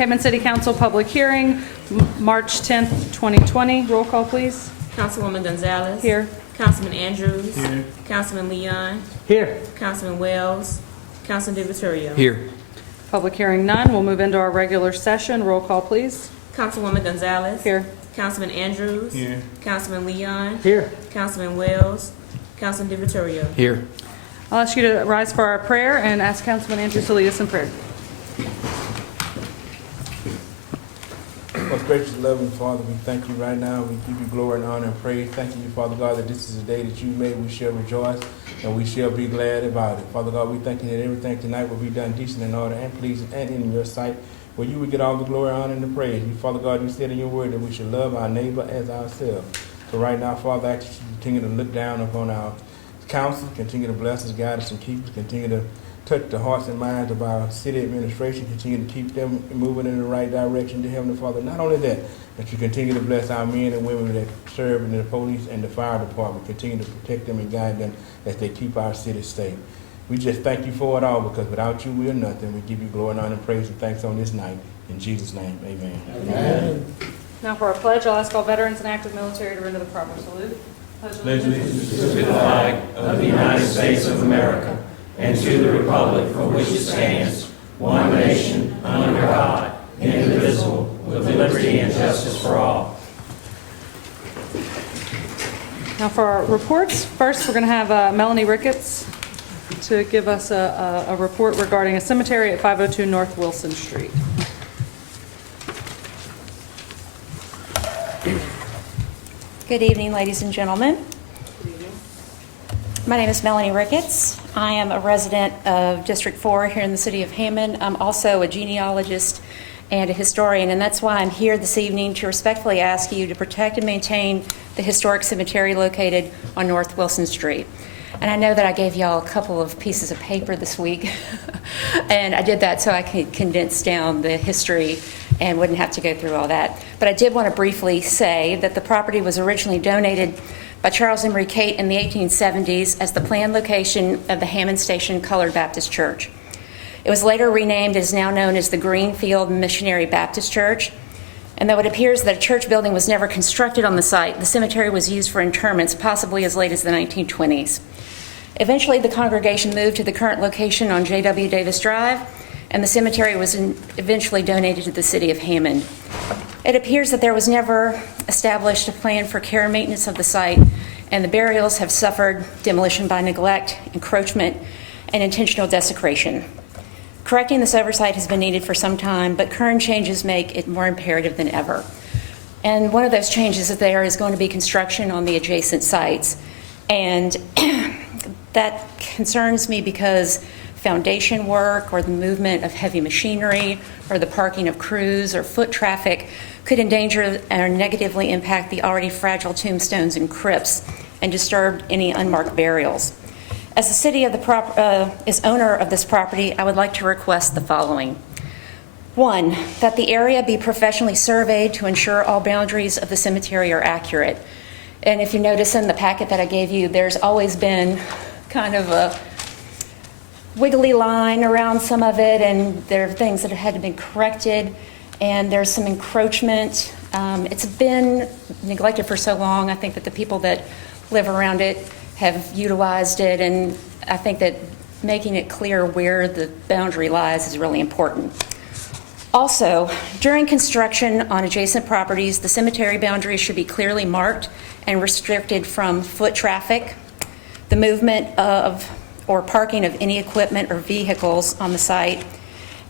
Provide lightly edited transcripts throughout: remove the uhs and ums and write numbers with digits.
Hammond City Council public hearing, March 10th, 2020. Roll call, please. Councilwoman Gonzalez. Here. Councilman Andrews. Here. Councilman Leon. Here. Councilman Wells. Councilman DiVittorio. Here. Public hearing none. We'll move into our regular session. Roll call, please. Councilwoman Gonzalez. Here. Councilman Andrews. Here. Councilman Leon. Here. Councilman Wells. Councilman DiVittorio. Here. I'll ask you to rise for our prayer and ask Councilman Andrews to lead us in prayer. Most gracious, loving Father, we thank you right now. We give you glory and honor and praise. Thank you, Father God, that this is a day that you made. We shall rejoice and we shall be glad about it. Father God, we thank you that everything tonight will be done decent in order and pleasing and in your sight, where you would get all the glory, honor, and the praise. You, Father God, you said in your word that we should love our neighbor as ourselves. So right now, Father, I ask you to continue to look down upon our council, continue to bless us, guide us, and keep us, continue to touch the hearts and minds of our city administration, continue to keep them moving in the right direction, dear Heavenly Father. Not only that, but you continue to bless our men and women that serve in the police and the fire department, continue to protect them and guide them as they keep our city safe. We just thank you for it all, because without you, we are nothing. We give you glory and honor and praise and thanks on this night. In Jesus' name, amen. Amen. Now for our pledge, I'll ask all veterans and active military to render the proper salute. Pledge allegiance to the flag of the United States of America and to the republic for which it stands, one nation, under God, indivisible, with liberty and justice for all. Now for our reports, first we're going to have Melanie Ricketts to give us a report regarding a cemetery at 502 North Wilson Street. Good evening, ladies and gentlemen. My name is Melanie Ricketts. I am a resident of District 4 here in the city of Hammond. I'm also a genealogist and a historian, and that's why I'm here this evening to respectfully ask you to protect and maintain the historic cemetery located on North Wilson Street. And I know that I gave y'all a couple of pieces of paper this week, and I did that so I could condense down the history and wouldn't have to go through all that. But I did want to briefly say that the property was originally donated by Charles Emery Cate in the 1870s as the planned location of the Hammond Station Colored Baptist Church. It was later renamed and is now known as the Greenfield Missionary Baptist Church. And though it appears that a church building was never constructed on the site, the cemetery was used for interments possibly as late as the 1920s. Eventually, the congregation moved to the current location on J.W. Davis Drive, and the cemetery was eventually donated to the city of Hammond. It appears that there was never established a plan for care and maintenance of the site, and the burials have suffered demolition by neglect, encroachment, and intentional desecration. Correcting this oversight has been needed for some time, but current changes make it more imperative than ever. And one of those changes there is going to be construction on the adjacent sites. And that concerns me because foundation work or the movement of heavy machinery or the parking of crews or foot traffic could endanger or negatively impact the already fragile tombstones and crypts and disturb any unmarked burials. As the city of is owner of this property, I would like to request the following. 1, that the area be professionally surveyed to ensure all boundaries of the cemetery are accurate. And if you notice in the packet that I gave you, there's always been kind of a wiggly line around some of it, and there are things that have had to be corrected, and there's some encroachment. It's been neglected for so long. I think that the people that live around it have utilized it, and I think that making it clear where the boundary lies is really important. Also, during construction on adjacent properties, the cemetery boundaries should be clearly marked and restricted from foot traffic, the movement of or parking of any equipment or vehicles on the site,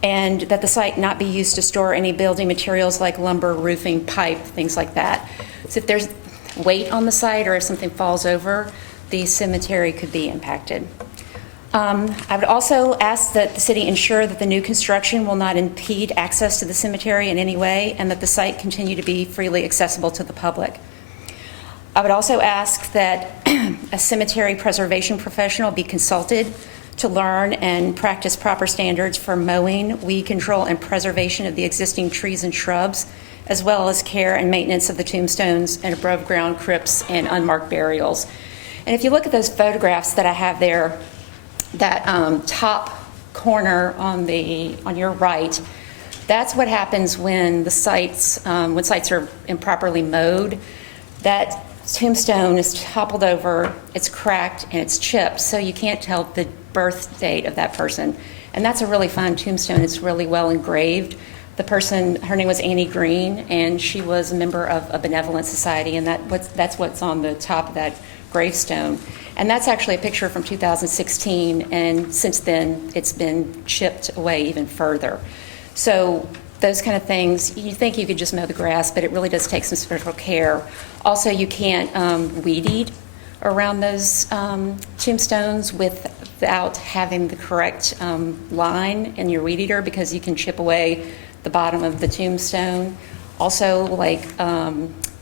and that the site not be used to store any building materials like lumber, roofing, pipe, things like that. So if there's weight on the site or if something falls over, the cemetery could be impacted. I would also ask that the city ensure that the new construction will not impede access to the cemetery in any way, and that the site continue to be freely accessible to the public. I would also ask that a cemetery preservation professional be consulted to learn and practice proper standards for mowing, weed control, and preservation of the existing trees and shrubs, as well as care and maintenance of the tombstones and above ground crypts and unmarked burials. And if you look at those photographs that I have there, that top corner on your right, That's what happens when the sites, when sites are improperly mowed. That tombstone is toppled over, it's cracked, and it's chipped, so you can't tell the birth date of that person. And that's a really fine tombstone. It's really well engraved. The person, her name was Annie Green, and she was a member of a benevolent society, and that's what's on the top of that gravestone. And that's actually a picture from 2016, and since then, it's been chipped away even further. So those kind of things, you think you could just mow the grass, but it really does take some special care. Also, you can't weed eat around those tombstones without having the correct line in your weed eater, because you can chip away the bottom of the tombstone. Also, like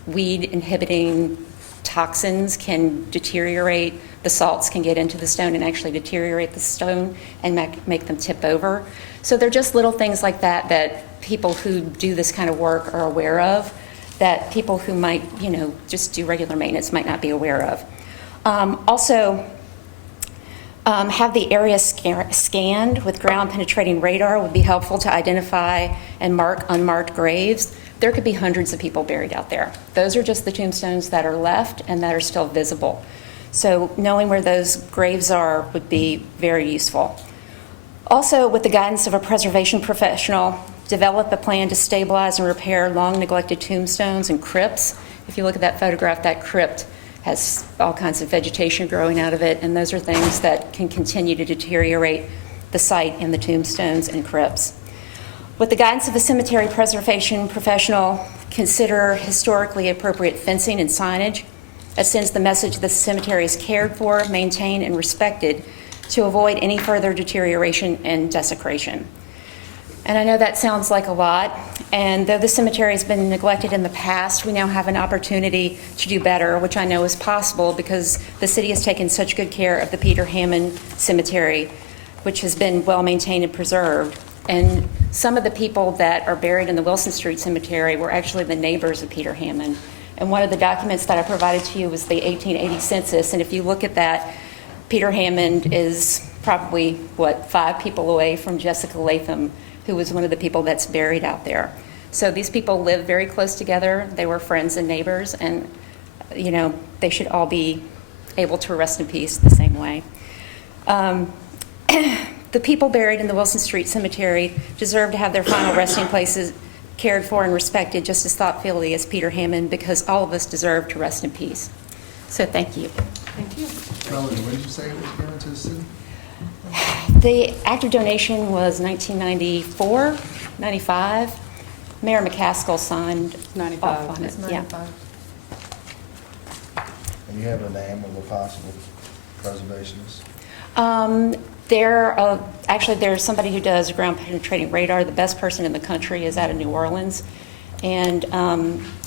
weed inhibiting toxins can deteriorate, the salts can get into the stone and actually deteriorate the stone and make them tip over. So they're just little things like that that people who do this kind of work are aware of, that people who might, just do regular maintenance might not be aware of. Also, have the area scanned with ground penetrating radar would be helpful to identify and mark unmarked graves. There could be hundreds of people buried out there. Those are just the tombstones that are left and that are still visible. So knowing where those graves are would be very useful. Also, with the guidance of a preservation professional, develop a plan to stabilize and repair long neglected tombstones and crypts. If you look at that photograph, that crypt has all kinds of vegetation growing out of it, and those are things that can continue to deteriorate the site and the tombstones and crypts. With the guidance of a cemetery preservation professional, consider historically appropriate fencing and signage that sends the message that the cemetery is cared for, maintained, and respected to avoid any further deterioration and desecration. And I know that sounds like a lot, and though the cemetery has been neglected in the past, we now have an opportunity to do better, which I know is possible because the city has taken such good care of the Peter Hammond Cemetery, which has been well maintained and preserved. And some of the people that are buried in the Wilson Street Cemetery were actually the neighbors of Peter Hammond. And one of the documents that I provided to you was the 1880 census, and if you look at that, Peter Hammond is probably, 5 people away from Jessica Latham, who was one of the people that's buried out there. So these people live very close together. They were friends and neighbors, and they should all be able to rest in peace the same way. The people buried in the Wilson Street Cemetery deserve to have their final resting places cared for and respected just as thoughtfully as Peter Hammond, because all of us deserve to rest in peace. So thank you. Thank you. Melanie, when did you say it was given to the city? The act of donation was 1994, 95. Mayor McCaskill signed 95. off on it. Yeah. And you have a name of a possible preservationist? There's somebody who does ground penetrating radar. The best person in the country is out of New Orleans. And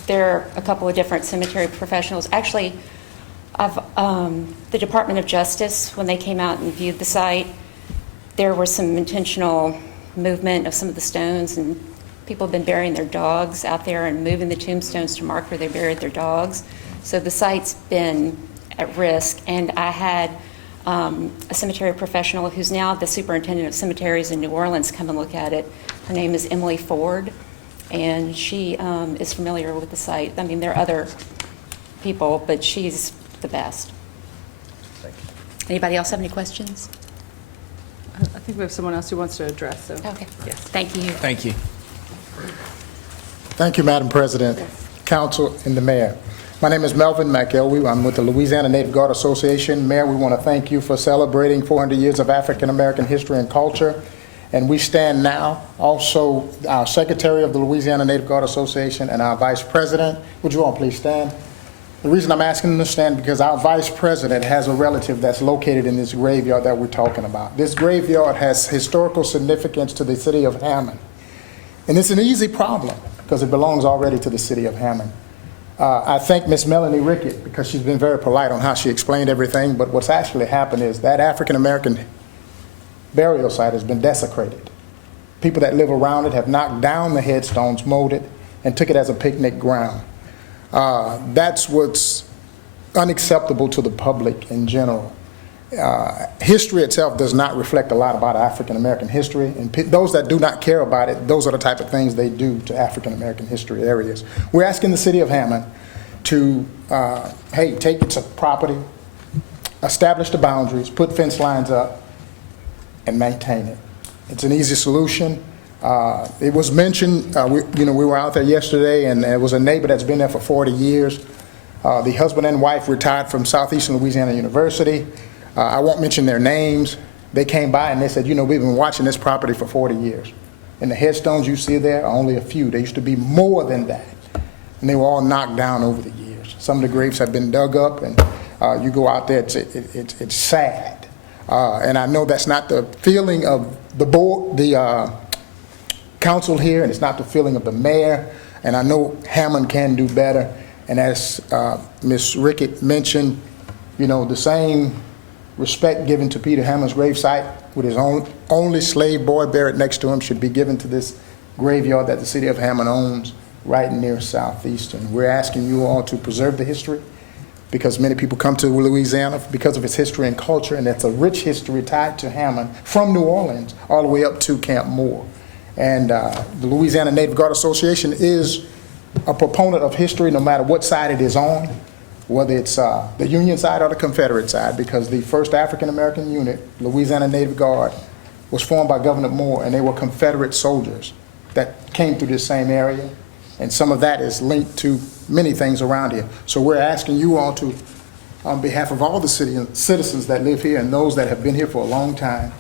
there are a couple of different cemetery professionals. Actually, the Department of Justice, when they came out and viewed the site, there was some intentional movement of some of the stones, and people have been burying their dogs out there and moving the tombstones to mark where they buried their dogs. So the site's been at risk, and I had a cemetery professional who's now the superintendent of cemeteries in New Orleans come and look at it. Her name is Emily Ford, and she is familiar with the site. I mean, there are other people, but she's the best. Thank you. Anybody else have any questions? I think we have someone else who wants to address, so. Okay. Yes. Thank you. Thank you. Thank you, Madam President, Council, and the Mayor. My name is Melvin McElwee. I'm with the Louisiana Native Guard Association. Mayor, we want to thank you for celebrating 400 years of African American history and culture. And we stand now, also our Secretary of the Louisiana Native Guard Association and our Vice President. Would you all please stand? The reason I'm asking them to stand because our Vice President has a relative that's located in this graveyard that we're talking about. This graveyard has historical significance to the city of Hammond. And it's an easy problem because it belongs already to the city of Hammond. I thank Miss Melanie Rickett because she's been very polite on how she explained everything, but what's actually happened is that African American burial site has been desecrated. People that live around it have knocked down the headstones, mowed it, and took it as a picnic ground. That's what's unacceptable to the public in general. history itself does not reflect a lot about African American history, and those that do not care about it, those are the type of things they do to African American history areas. We're asking the city of Hammond to, hey, take its property, establish the boundaries, put fence lines up, and maintain it. It's an easy solution. It was mentioned, we were out there yesterday, and there was a neighbor that's been there for 40 years. The husband and wife retired from Southeastern Louisiana University. I won't mention their names. They came by and they said, we've been watching this property for 40 years. And the headstones you see there are only a few. There used to be more than that. And they were all knocked down over the years. Some of the graves have been dug up, and you go out there, it's sad. And I know that's not the feeling of the board, the council here, and it's not the feeling of the mayor. And I know Hammond can do better. And as Ms. Rickett mentioned, the same respect given to Peter Hammond's gravesite with his only slave boy buried next to him should be given to this graveyard that the city of Hammond owns right near Southeastern. We're asking you all to preserve the history, because many people come to Louisiana because of its history and culture, and it's a rich history tied to Hammond from New Orleans all the way up to Camp Moore. And the Louisiana Native Guard Association is a proponent of history no matter what side it is on, whether it's the Union side or the Confederate side, because the first African-American unit, Louisiana Native Guard, was formed by Governor Moore, and they were Confederate soldiers that came through this same area. And some of that is linked to many things around here. So we're asking you all to, on behalf of all the citizens that live here and those that have been here for a long time,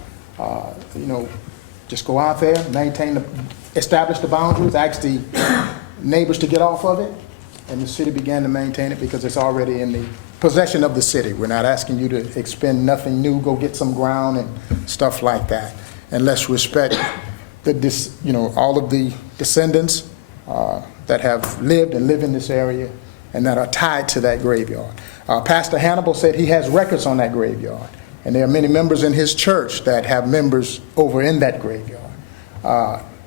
just go out there, establish the boundaries, ask the neighbors to get off of it, and the city began to maintain it because it's already in the possession of the city. We're not asking you to expend nothing new, go get some ground and stuff like that. And let's respect all of the descendants that have lived and live in this area and that are tied to that graveyard. Pastor Hannibal said he has records on that graveyard, and there are many members in his church that have members over in that graveyard.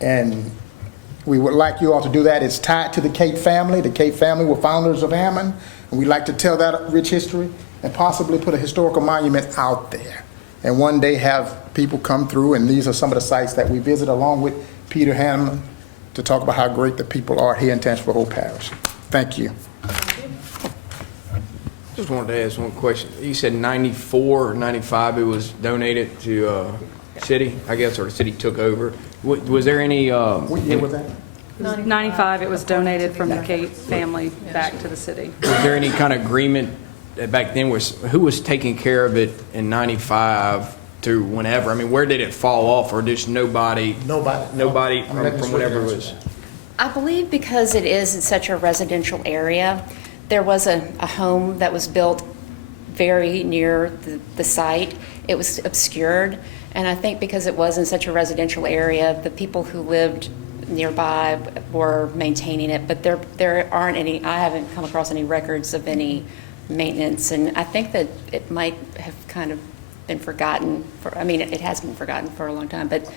And we would like you all to do that. It's tied to the Cape family. The Cape family were founders of Hammond, and we'd like to tell that rich history and possibly put a historical monument out there. And one day have people come through, and these are some of the sites that we visit along with Peter Hammond to talk about how great the people are here in Tangipahoa Parish. Thank you. Just wanted to ask one question. You said 94 or 95 it was donated to city, I guess, or the city took over. Was there any... What year was that? 95, it was donated from the Cape family back to the city. Was there any kind of agreement that back then who was taking care of it in 95 to whenever? I mean, where did it fall off, or just nobody from whenever it was? I believe because it is in such a residential area, there was a home that was built very near the site. It was obscured, and I think because it was in such a residential area, the people who lived nearby were maintaining it, but there aren't any, I haven't come across any records of any maintenance, and I think that it might have kind of been forgotten it has been forgotten for a long time, but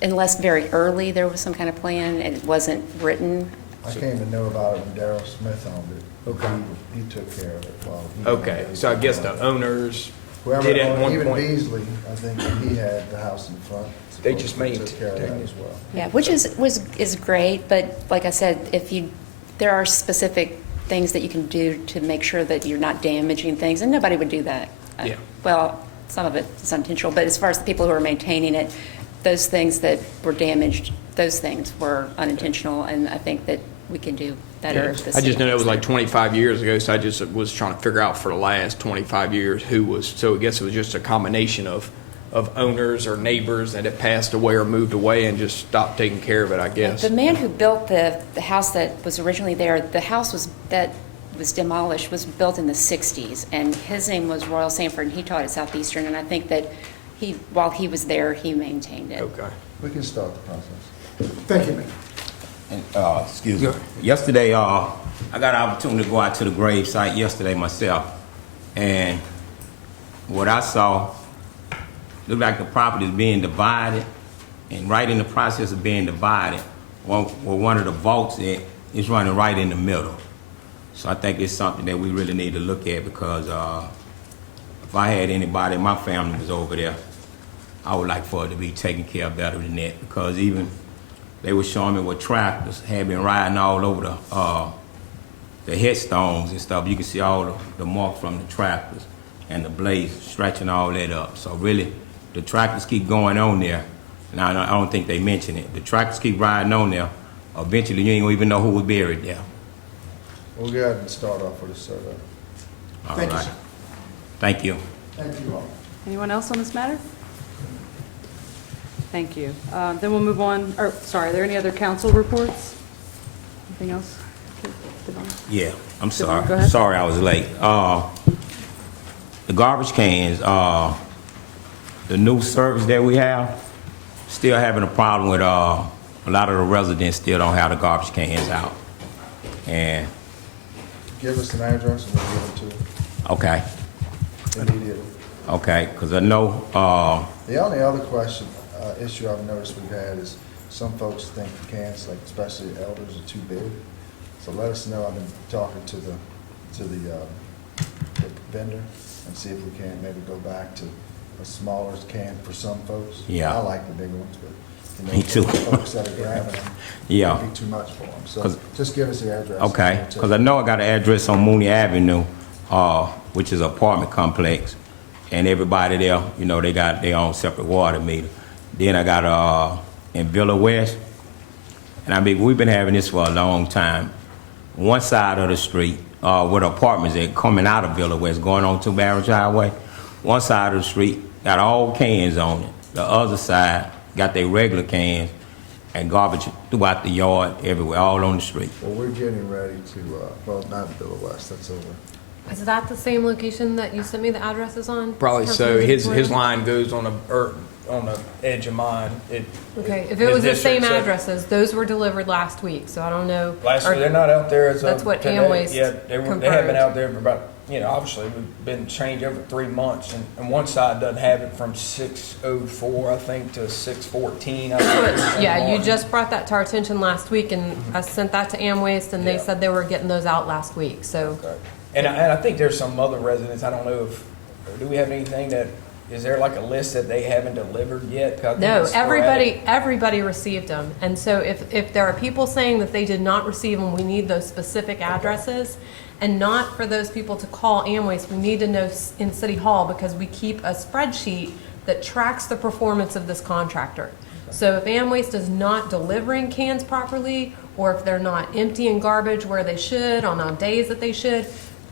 unless very early there was some kind of plan and it wasn't written. I came to know about it when Darrell Smith owned it. Okay. He took care of it while he Okay, so I guess the owners Whoever did at owned it, one even point. Beasley, I think he had the house in front. They just Took care of that as well. Yeah, which is great, but like I said, there are specific things that you can do to make sure that you're not damaging things, and nobody would do that. Yeah. Well, some of it is unintentional, but as far as the people who are maintaining it, those things that were damaged, those things were unintentional, and I think that we can do better. if the I just city know that was like takes 25 years ago, so I just was trying to figure out for the last 25 years who was, so I guess it was just a combination of owners or neighbors that had passed away or moved away and just stopped taking care of it, I guess. The man who built the house that was originally there, the house that was demolished was built in the 60s, and his name was Royal Sanford, and he taught at Southeastern, and I think that while he was there, he maintained it. Okay. We can start the process. Thank you, ma'am. And, excuse me. Yesterday, I got an opportunity to go out to the grave site yesterday myself, and what I saw looked like the property is being divided, and right in the process of being divided, one of the vaults is running right in the middle. So I think it's something that we really need to look at, because if I had anybody, my family was over there, I would like for it to be taken care of better than that, because even they were showing me what tractors had been riding all over the headstones and stuff. You can see all the marks from the tractors and the blades stretching all that up. So really, the tractors keep going on there. Now, I don't think they mention it. The tractors keep riding on there. Eventually, you ain't gonna even know who was buried there. We'll go ahead and start off with a survey. All Thank you, right. sir. Thank you. Thank you all. Anyone else on this matter? Thank you. Then we'll move on, or, sorry, are there any other council reports? Anything else? Devon? Yeah, I'm Devon, sorry. go ahead. Sorry I was late. The garbage cans, the new service that we have, still having a problem with a lot of the residents still don't have the garbage cans out. And, Give us an address and we'll give it to you okay, immediately. okay, because I know, The only other issue I've noticed we've had is some folks think the cans, like especially elders, are too big. So let us know. I've been talking to the vendor and see if we can maybe go back to a smaller can for some folks. Yeah. I like the big ones, but you know, Me too. for folks that are grabbing them, Yeah. it'd be too much for them. So 'Cause- just give us the address. okay, because I know I got an address on Mooney Avenue, which is an apartment complex, and everybody there, you know, they got their own separate water meter. Then I got in Villa West, and I mean, we've been having this for a long time. One side of the street, where the apartments are coming out of Villa West, going on to Barrage Highway, one side of the street got all cans on it. The other side got their regular cans and garbage throughout the yard, everywhere, all on the street. Well, we're getting ready to, well, not Villa West, that's over. Is that the same location that you sent me the addresses on? Probably so. Councilman His Victoria? line goes on the edge of mine. Okay, if his it was the district, same so- addresses, those were delivered last week, so I don't know. Last Or- year, they're not out there as of That's what today. Amway's Yeah, they have been confirmed. out there for about, obviously, we've been changed over 3 months, and one side doesn't have it from 6:04, I think, to 6:14. I think. Yeah, you just brought that to our attention last week, and I sent that to Amwaste, and they Yeah. said they were getting those out last week, so. Okay. And I think there's some other residents, I don't know if, do we have anything that, is there like a list that they haven't delivered yet? 'Cause I think No, it's sporadic. everybody received them. And so if there are people saying that they did not receive them, we need those specific addresses. And not for those people to call Amwaste, we need to know in City Hall, because we keep a spreadsheet that tracks the performance of this contractor. So if Amwaste is not delivering cans properly, or if they're not emptying garbage where they should, on days that they should,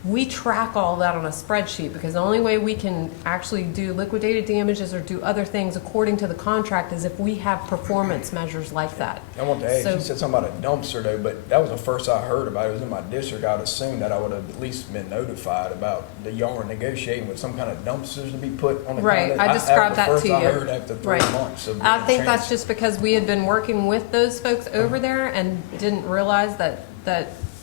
we track all that on a spreadsheet, because the only way we can actually do liquidated damages or do other things according to the contract is if we have performance measures like that. I want to ask, So- you said something about a dumpster though, but that was the first I heard about it. It was in my district. I'd assume that I would have at least been notified about the yard negotiating with some kind of dumpsters to be put on the Right, ground. I described that to That was the first I you. heard after 3 Right. months of I being think that's changed. just because we had been working with those folks over there and didn't realize that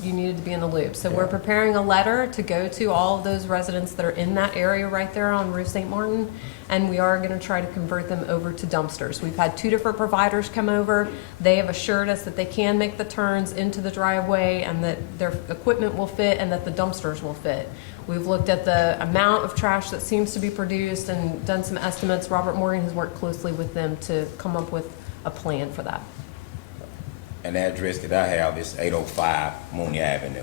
you needed to be in the loop. So we're Yeah. preparing a letter to go to all of those residents that are in that area right there on Rue St. Martin, and we are going to try to convert them over to dumpsters. We've had 2 different providers come over. They have assured us that they can make the turns into the driveway and that their equipment will fit and that the dumpsters will fit. We've looked at the amount of trash that seems to be produced and done some estimates. Robert Morgan has worked closely with them to come up with a plan for that. And the address that I have is 805 Mooney Avenue.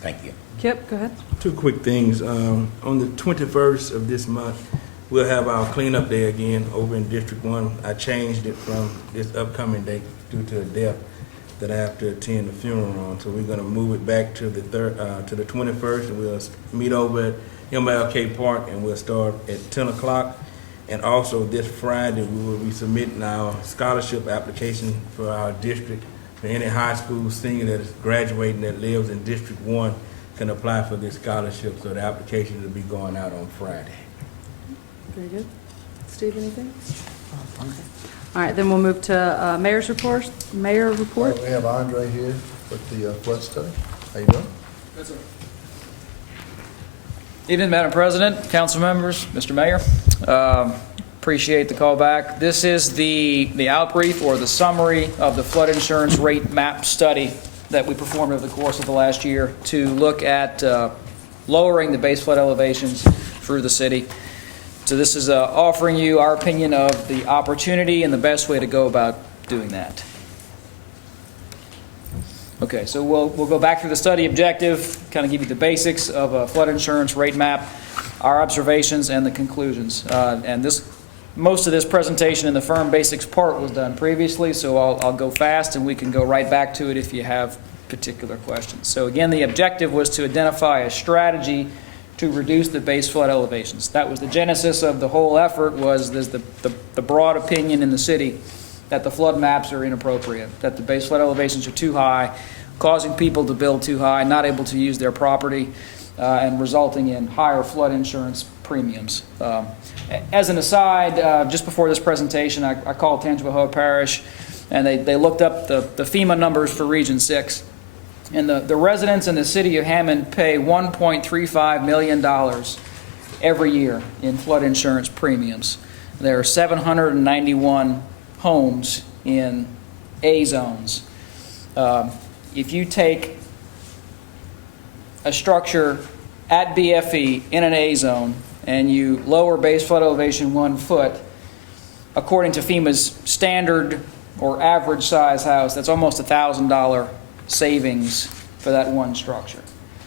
Thank you. Kip, go ahead. 2 quick things. On the 21st of this month, we'll have our cleanup day again over in District 1. I changed it from this upcoming date due to a death that I have to attend the funeral on. So we're going to move it back to the 21st, and we'll meet over at MLK Park, and we'll start at 10 o'clock. And also this Friday, we will be submitting our scholarship application for our district. For any high school senior that is graduating that lives in District 1 can apply for this scholarship. So the application will be going out on Friday. Very good. Steve, anything? All right, then we'll move to mayor's report. Mayor report. We have Andre here with the flood study. How you doing? Evening, Madam President, council members, Mr. Mayor. Appreciate the call back. This is the outbrief or the summary of the flood insurance rate map study that we performed over the course of the last year to look at lowering the base flood elevations through the city. So this is offering you our opinion of the opportunity and the best way to go about doing that. Okay, so we'll go back through the study objective, kind of give you the basics of a flood insurance rate map, our observations, and the conclusions. And most of this presentation in the firm basics part was done previously, so I'll go fast and we can go right back to it if you have particular questions. So again, the objective was to identify a strategy to reduce the base flood elevations. That was the genesis of the whole effort, was the broad opinion in the city that the flood maps are inappropriate, that the base flood elevations are too high, causing people to build too high, not able to use their property, and resulting in higher flood insurance premiums. As an aside, just before this presentation, I called Tangipahoa Parish, and they looked up the FEMA numbers for Region 6. And the residents in the city of Hammond pay $1.35 million every year in flood insurance premiums. There are 791 homes in A zones. If you take a structure at BFE in an A zone and you lower base flood elevation 1 foot, according to FEMA's standard or average size house, that's almost $1,000 savings for that one structure.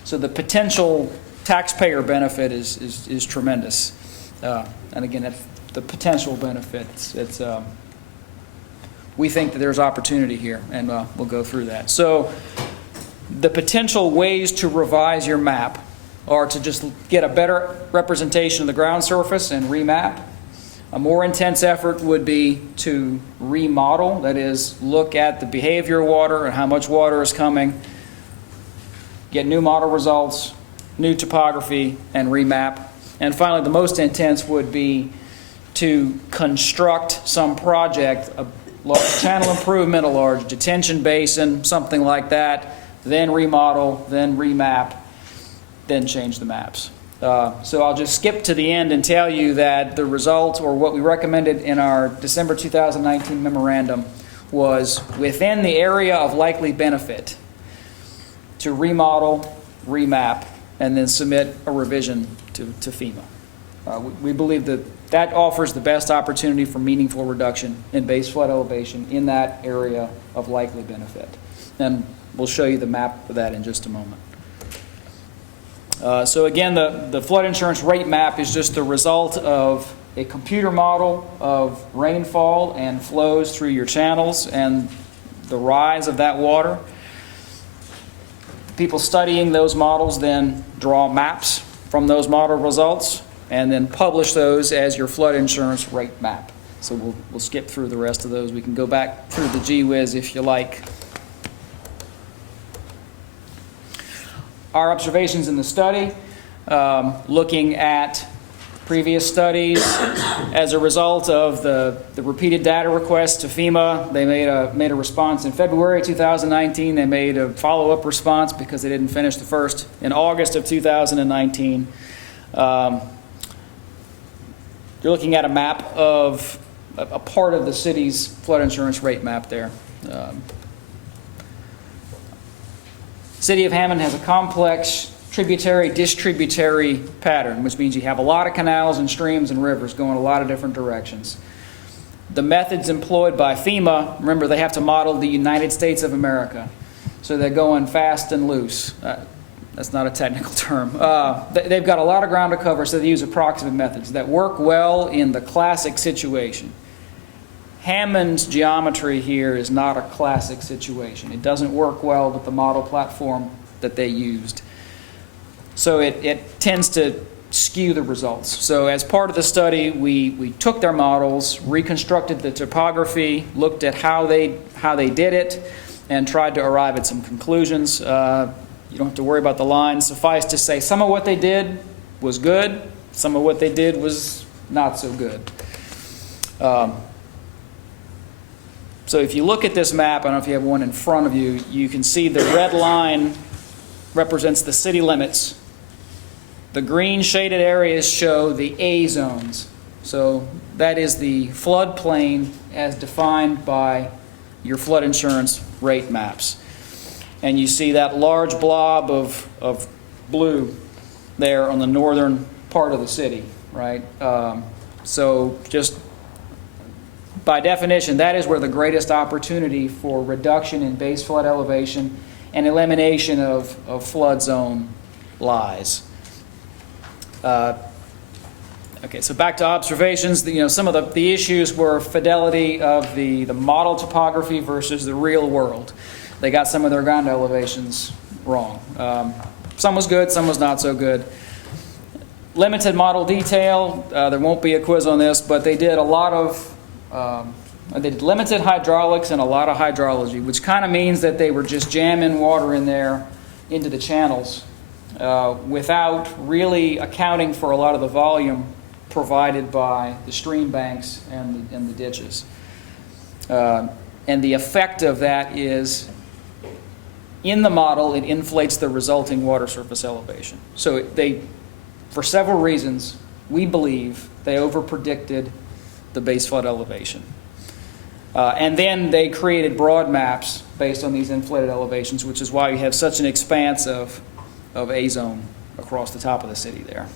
So the potential taxpayer benefit is tremendous. And again, that's the potential benefits. We think that there's opportunity here, and we'll go through that. So the potential ways to revise your map are to just get a better representation of the ground surface and remap. A more intense effort would be to remodel, that is, look at the behavior of water and how much water is coming, get new model results, new topography, and remap. And finally, the most intense would be to construct some project, a large channel improvement, a large detention basin, something like that, then remodel, then remap, then change the maps. So I'll just skip to the end and tell you that the result, or what we recommended in our December 2019 memorandum, was within the area of likely benefit to remodel, remap, and then submit a revision to FEMA. We believe that offers the best opportunity for meaningful reduction in base flood elevation in that area of likely benefit. And we'll show you the map for that in just a moment. So again, the flood insurance rate map is just the result of a computer model of rainfall and flows through your channels and the rise of that water. People studying those models then draw maps from those model results and then publish those as your flood insurance rate map. So we'll skip through the rest of those. We can go back through the GWiz if you like. Our observations in the study, looking at previous studies. As a result of the repeated data requests to FEMA, they made a response in February 2019. They made a follow-up response because they didn't finish the first in August of 2019. You're looking at a map of a part of the city's flood insurance rate map there. City of Hammond has a complex tributary-distributary pattern, which means you have a lot of canals and streams and rivers going a lot of different directions. The methods employed by FEMA, remember, they have to model the United States of America. So they're going fast and loose. That's not a technical term. They've got a lot of ground to cover, so they use approximate methods that work well in the classic situation. Hammond's geometry here is not a classic situation. It doesn't work well with the model platform that they used. So it tends to skew the results. So as part of the study, we took their models, reconstructed the topography, looked at how they did it, and tried to arrive at some conclusions. You don't have to worry about the lines. Suffice to say, some of what they did was good. Some of what they did was not so good. So if you look at this map, I don't know if you have one in front of you, you can see the red line represents the city limits. The green shaded areas show the A zones. So that is the floodplain as defined by your flood insurance rate maps. And you see that large blob of blue there on the northern part of the city, right? So just by definition, that is where the greatest opportunity for reduction in base flood elevation and elimination of flood zone lies. Okay, so back to observations. Some of the issues were fidelity of the model topography versus the real world. They got some of their ground elevations wrong. Some was good, some was not so good. Limited model detail. There won't be a quiz on this, but they did a lot of they did limited hydraulics and a lot of hydrology, which kind of means that they were just jamming water in there into the channels without really accounting for a lot of the volume provided by the stream banks and the ditches. And the effect of that is, in the model, it inflates the resulting water surface elevation. So for several reasons, we believe they overpredicted the base flood elevation. And then they created broad maps based on these inflated elevations, which is why you have such an expanse of A-zone across the top of the city there.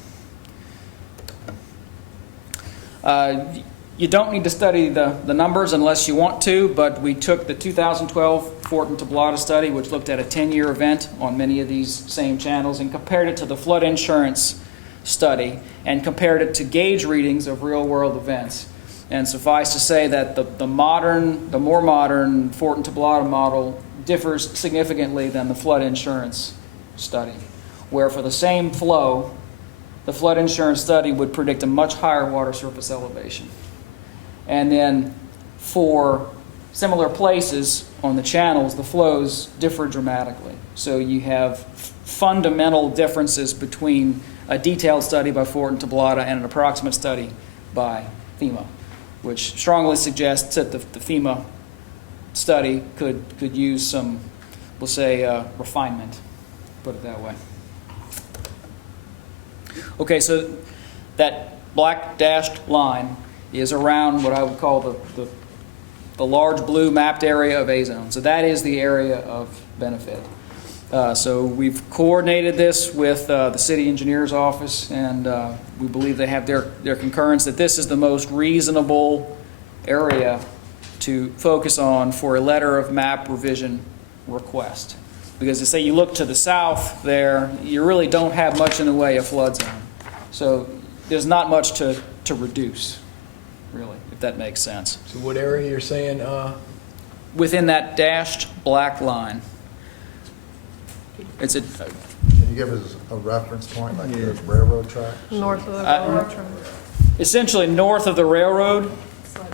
You don't need to study the numbers unless you want to, but we took the 2012 Fort and Tablada study, which looked at a 10-year event on many of these same channels, and compared it to the flood insurance study, and compared it to gauge readings of real-world events. And suffice to say that the more modern Fort and Tablada model differs significantly than the flood insurance study, where for the same flow, the flood insurance study would predict a much higher water surface elevation. And then for similar places on the channels, the flows differ dramatically. So you have fundamental differences between a detailed study by Fort and Tablada and an approximate study by FEMA, which strongly suggests that the FEMA study could use some, we'll say, refinement, put it that way. Okay, so that black dashed line is around what I would call the large blue mapped area of A-zone. So that is the area of benefit. So we've coordinated this with the city engineer's office, and we believe they have their concurrence that this is the most reasonable area to focus on for a letter of map revision request. Because to say you look to the south there, you really don't have much in the way of flood zone. So there's not much to reduce, really, if that makes sense. So what area you're saying? Within that dashed black line. It's a... Can you give us a reference point, like the railroad tracks? North of the railroad track. essentially north of the railroad,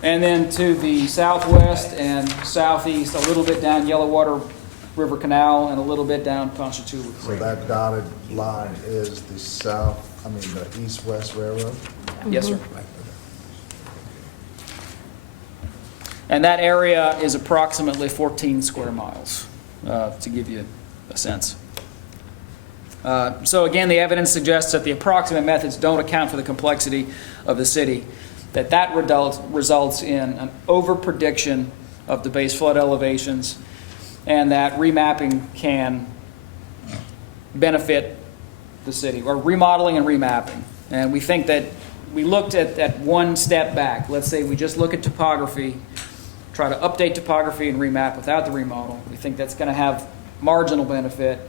and then to the southwest and southeast, a little bit down Yellowwater River Canal and a little bit down Ponchatoula So Creek. that dotted line is the the east-west railroad? Yes, sir. And that area is approximately 14 square miles, to give you a sense. So again, the evidence suggests that the approximate methods don't account for the complexity of the city, that results in an over-prediction of the base flood elevations, and that remapping can benefit the city, or remodeling and remapping. And we think that we looked at one step back. Let's say we just look at topography, try to update topography and remap without the remodel. We think that's going to have marginal benefit.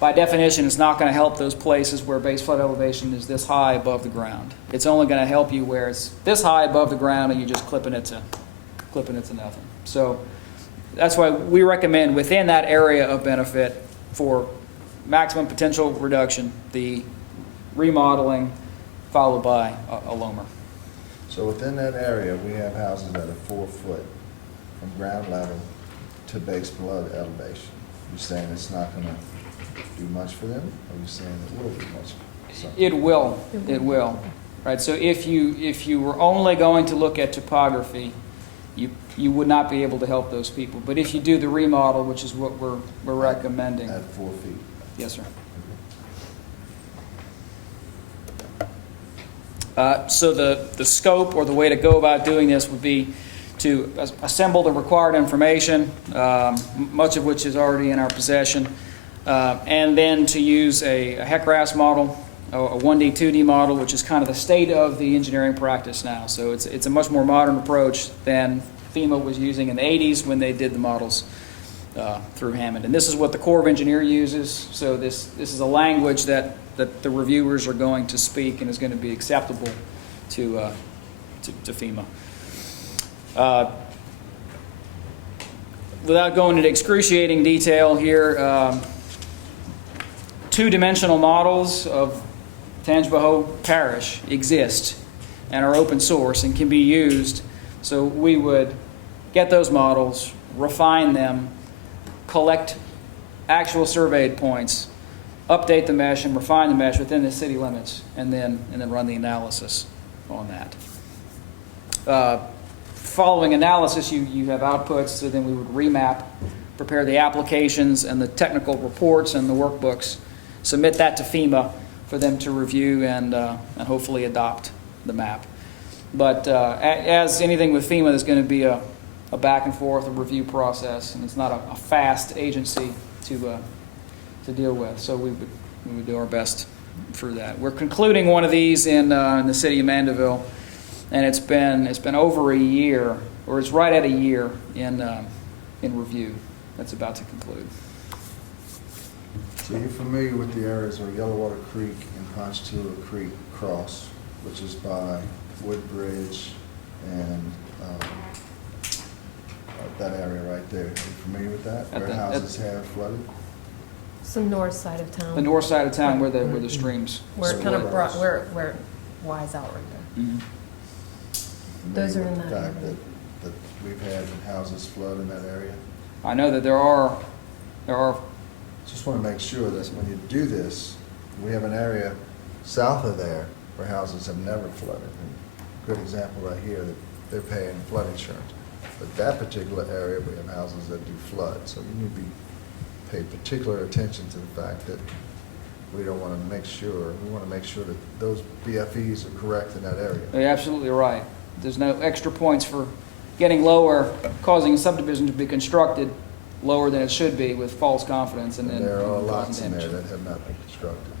By definition, it's not going to help those places where base flood elevation is this high above the ground. It's only going to help you where it's this high above the ground and you're just clipping it to nothing. So that's why we recommend within that area of benefit for maximum potential reduction, the remodeling followed by a loamer. So within that area, we have houses that are 4 foot from ground level to base flood elevation. You're saying it's not going to do much for them, or you're saying it will do much? It will. Right. So if you were only going to look at topography, you would not be able to help those people. But if you do the remodel, which is what we're recommending. At 4 feet? Yes, sir. So the scope or the way to go about doing this would be to assemble the required information, much of which is already in our possession, and then to use a HECRAS model, a 1D, 2D model, which is kind of the state of the engineering practice now. So it's a much more modern approach than FEMA was using in the 80s when they did the models through Hammond. And this is what the Corps of Engineers uses. So this is a language that the reviewers are going to speak and is going to be acceptable to FEMA. Without going into excruciating detail here, two-dimensional models of Tangipahoa Parish exist and are open source and can be used. So we would get those models, refine them, collect actual surveyed points, update the mesh and refine the mesh within the city limits, and then run the analysis on that. Following analysis, you have outputs, so then we would remap, prepare the applications and the technical reports and the workbooks, submit that to FEMA for them to review and hopefully adopt the map. But as anything with FEMA, there's going to be a back and forth, a review process, and it's not a fast agency to deal with. So we would do our best for that. We're concluding one of these in the city of Mandeville, and it's been over a year, or it's right at a year in review. That's about to conclude. So you're familiar with the areas where Yellowwater Creek and Ponchatoula Creek cross, which is by Woodbridge and that area right there. Are you familiar with that? Where houses have flooded? It's the north side of town. The north side of town where the streams. Where it kind of brought, where it wise out right there. Mhm. Those are in Familiar with that the fact area. that we've had houses flood in that area? I know that there are. Just want to make sure that when you do this, we have an area south of there where houses have never flooded. And good example right here, that they're paying flood insurance. But that particular area, we have houses that do flood. So you need to pay particular attention to the fact that we want to make sure that those BFEs are correct in that area. You're absolutely right. There's no extra points for getting lower, causing a subdivision to be constructed lower than it should be with false confidence, and then There are causing lots in damage. there that have not been constructed.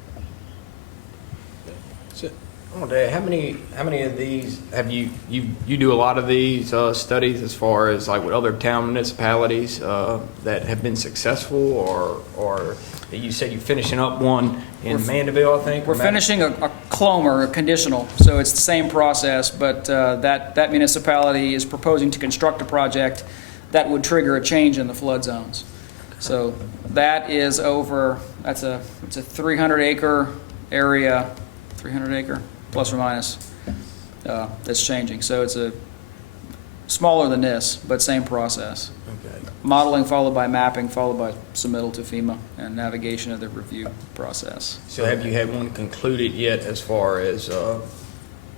So, I wonder, how many of these have you do a lot of these studies as far as like with other town municipalities that have been successful, or you said you're finishing up one in Mandeville, I think? We're finishing a clomer, a conditional, so it's the same process, but that municipality is proposing to construct a project that would trigger a change in the flood zones. So that is it's a 300-acre area, 300-acre, plus or minus, that's changing. So it's a smaller than this, but same process. Okay. Modeling followed by mapping, followed by submittal to FEMA, and navigation of the review process. So have you had one concluded yet as far as,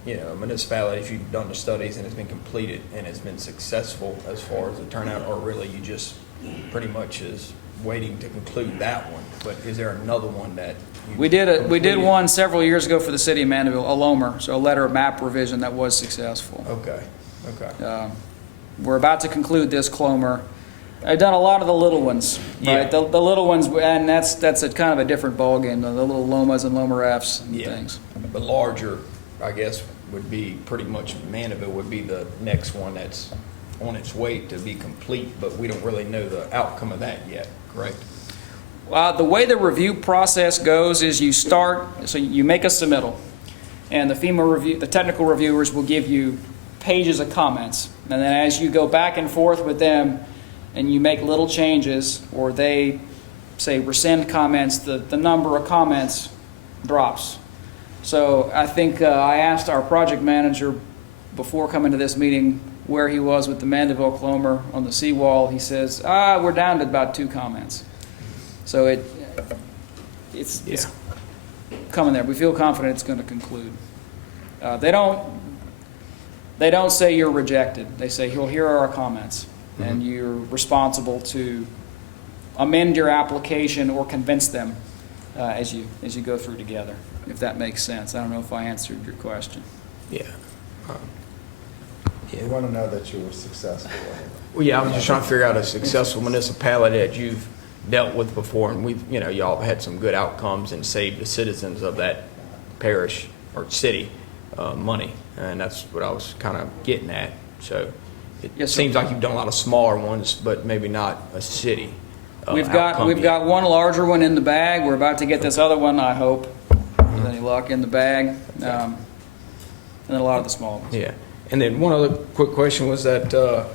municipalities, you've done the studies and it's been completed and it's been successful as far as the turnout, or really you just pretty much is waiting to conclude that one? But is there another one that you We did completed? one several years ago for the city of Mandeville, a LOMR, so a letter of map revision that was successful. Okay. We're about to conclude this clomer. I've done a lot of the little ones, right? Yeah. The little ones, and that's a kind of a different ballgame, the little Lomas and Loma Fs and things. The larger, I guess, would be pretty much Mandeville would be the next one that's on its way to be complete, but we don't really know the outcome of that yet, correct? The way the review process goes is so you make a submittal, and the technical reviewers will give you pages of comments, and then as you go back and forth with them, and you make little changes, or they say rescind comments, the number of comments drops. So I think I asked our project manager before coming to this meeting where he was with the Mandeville clomer on the seawall. He says, we're down to about 2 comments. So it's coming there. We feel confident it's going to conclude. They don't say you're rejected. They say, here are our comments, and you're responsible to amend your application or convince them as you go through together, if that makes sense. I don't know if I answered your question. Yeah. We want to know that you were successful. Well, yeah, I was just trying to figure out a successful municipality that you've dealt with before, and we've, y'all have had some good outcomes and saved the citizens of that parish or city money, and that's what I was kind of getting at. So it Yes, sir. seems like you've done a lot of smaller ones, but maybe not a city. We've outcome yet. got one larger one in the bag. We're about to get this other one, I hope, with any luck, in the bag. And then a lot of the small ones. Yeah, and then one other quick question was that the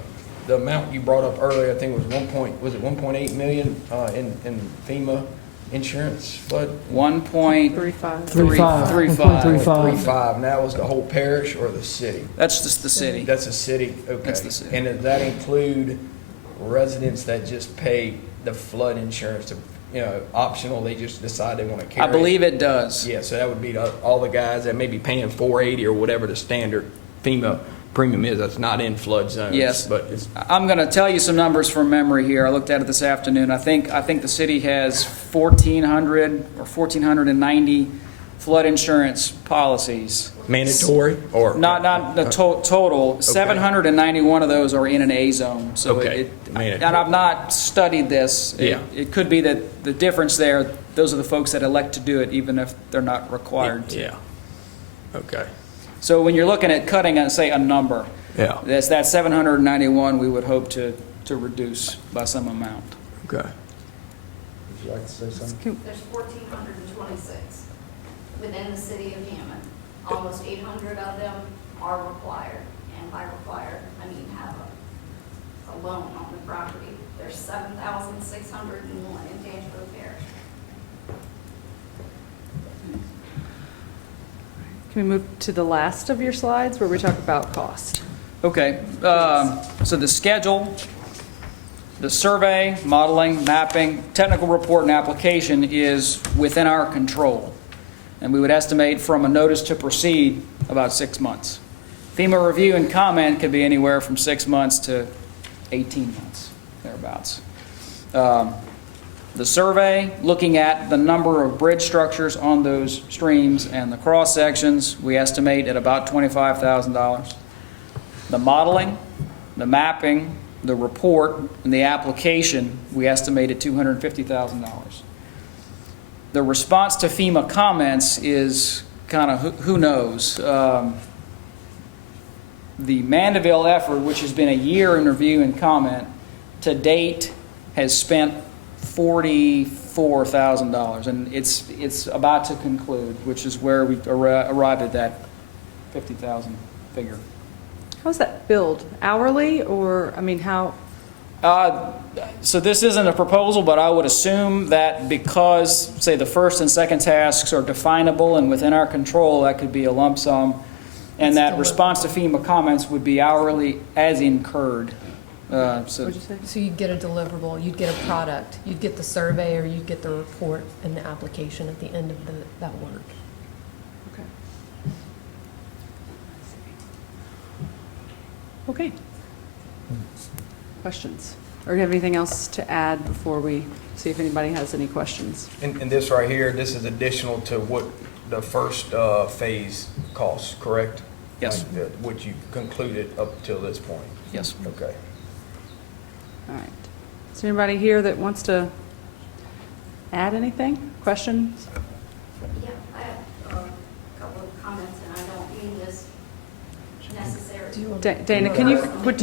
amount you brought up earlier, I think it was 1.8 million in FEMA insurance flood? 35. 3.5. And that was the whole parish or the city? That's just the city. That's a city, okay. That's the city. And does that include residents that just pay the flood insurance to, optional, they just decide they want to carry I it? believe it does. Yeah, so that would be all the guys that may be paying $480 or whatever the standard FEMA premium is, that's not in flood zones. Yes. But it's, I'm going to tell you some numbers from memory here. I looked at it this afternoon. I think the city has 1,400 or 1,490 flood insurance policies. mandatory or? Not the total. 791 of those are in an A zone. So Okay. and I've not studied this. Yeah. It could be that the difference there, those are the folks that elect to do it even if they're not required to. Yeah. Okay. So when you're looking at cutting, say, a number, Yeah. that's that 791 we would hope to reduce by some amount. Okay. Would you like to say something? There's 1,426 within the city of Hammond. Almost 800 of them are required, and by required, I mean have a loan on the property. There's 7,601 in Tangipahoa Parish. Can we move to the last of your slides where we talk about cost? Okay, so the schedule, the survey, modeling, mapping, technical report, and application is within our control. And we would estimate from a notice to proceed about 6 months. FEMA review and comment could be anywhere from 6 months to 18 months, thereabouts. The survey, looking at the number of bridge structures on those streams and the cross sections, we estimate at about $25,000. The modeling, the mapping, the report, and the application, we estimate at $250,000. The response to FEMA comments is kind of who knows. The Mandeville effort, which has been a year in review and comment, to date has spent $44,000, and it's about to conclude, which is where we arrived at that $50,000 figure. How's that billed? Hourly or, I mean, how? So this isn't a proposal, but I would assume that because, say, the first and second tasks are definable and within our control, that could be a lump sum, and that response to FEMA comments would be hourly as incurred. What'd you say? So you'd get a deliverable, you'd get a product, you'd get the survey, or you'd get the report and the application at the end of that work. Okay. Okay. Questions? Or do you have anything else to add before we see if anybody has any questions? And this right here, this is additional to what the first phase costs, correct? Yes. Like what you concluded up till this point? Yes. Okay. All right. Is there anybody here that wants to add anything? Questions? Yeah, I have a couple of comments, and I don't mean this necessarily. Dana, do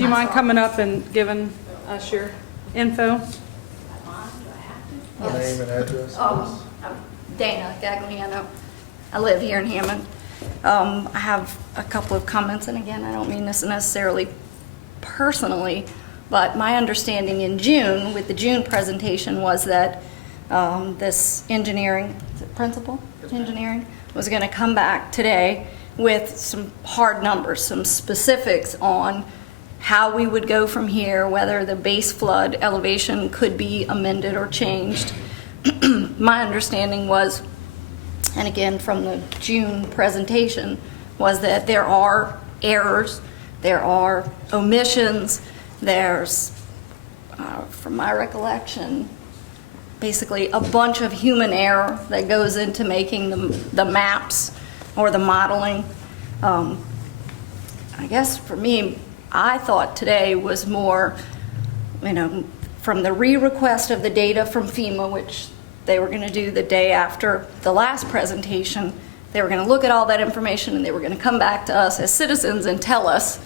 you mind coming up and giving us your info? Name and address, I'm please. Dana Gagliano. I live here in Hammond. I have a couple of comments, and again, I don't mean this necessarily personally, but my understanding in June, with the June presentation, was that this engineering, is it principal engineering, was going to come back today with some hard numbers, some specifics on how we would go from here, whether the base flood elevation could be amended or changed. My understanding was, and again from the June presentation, was that there are errors, there are omissions, there's, from my recollection, basically a bunch of human error that goes into making the maps or the modeling. I guess for me, I thought today was more, from the re-request of the data from FEMA, which they were going to do the day after the last presentation. They were going to look at all that information and they were going to come back to us as citizens and tell us,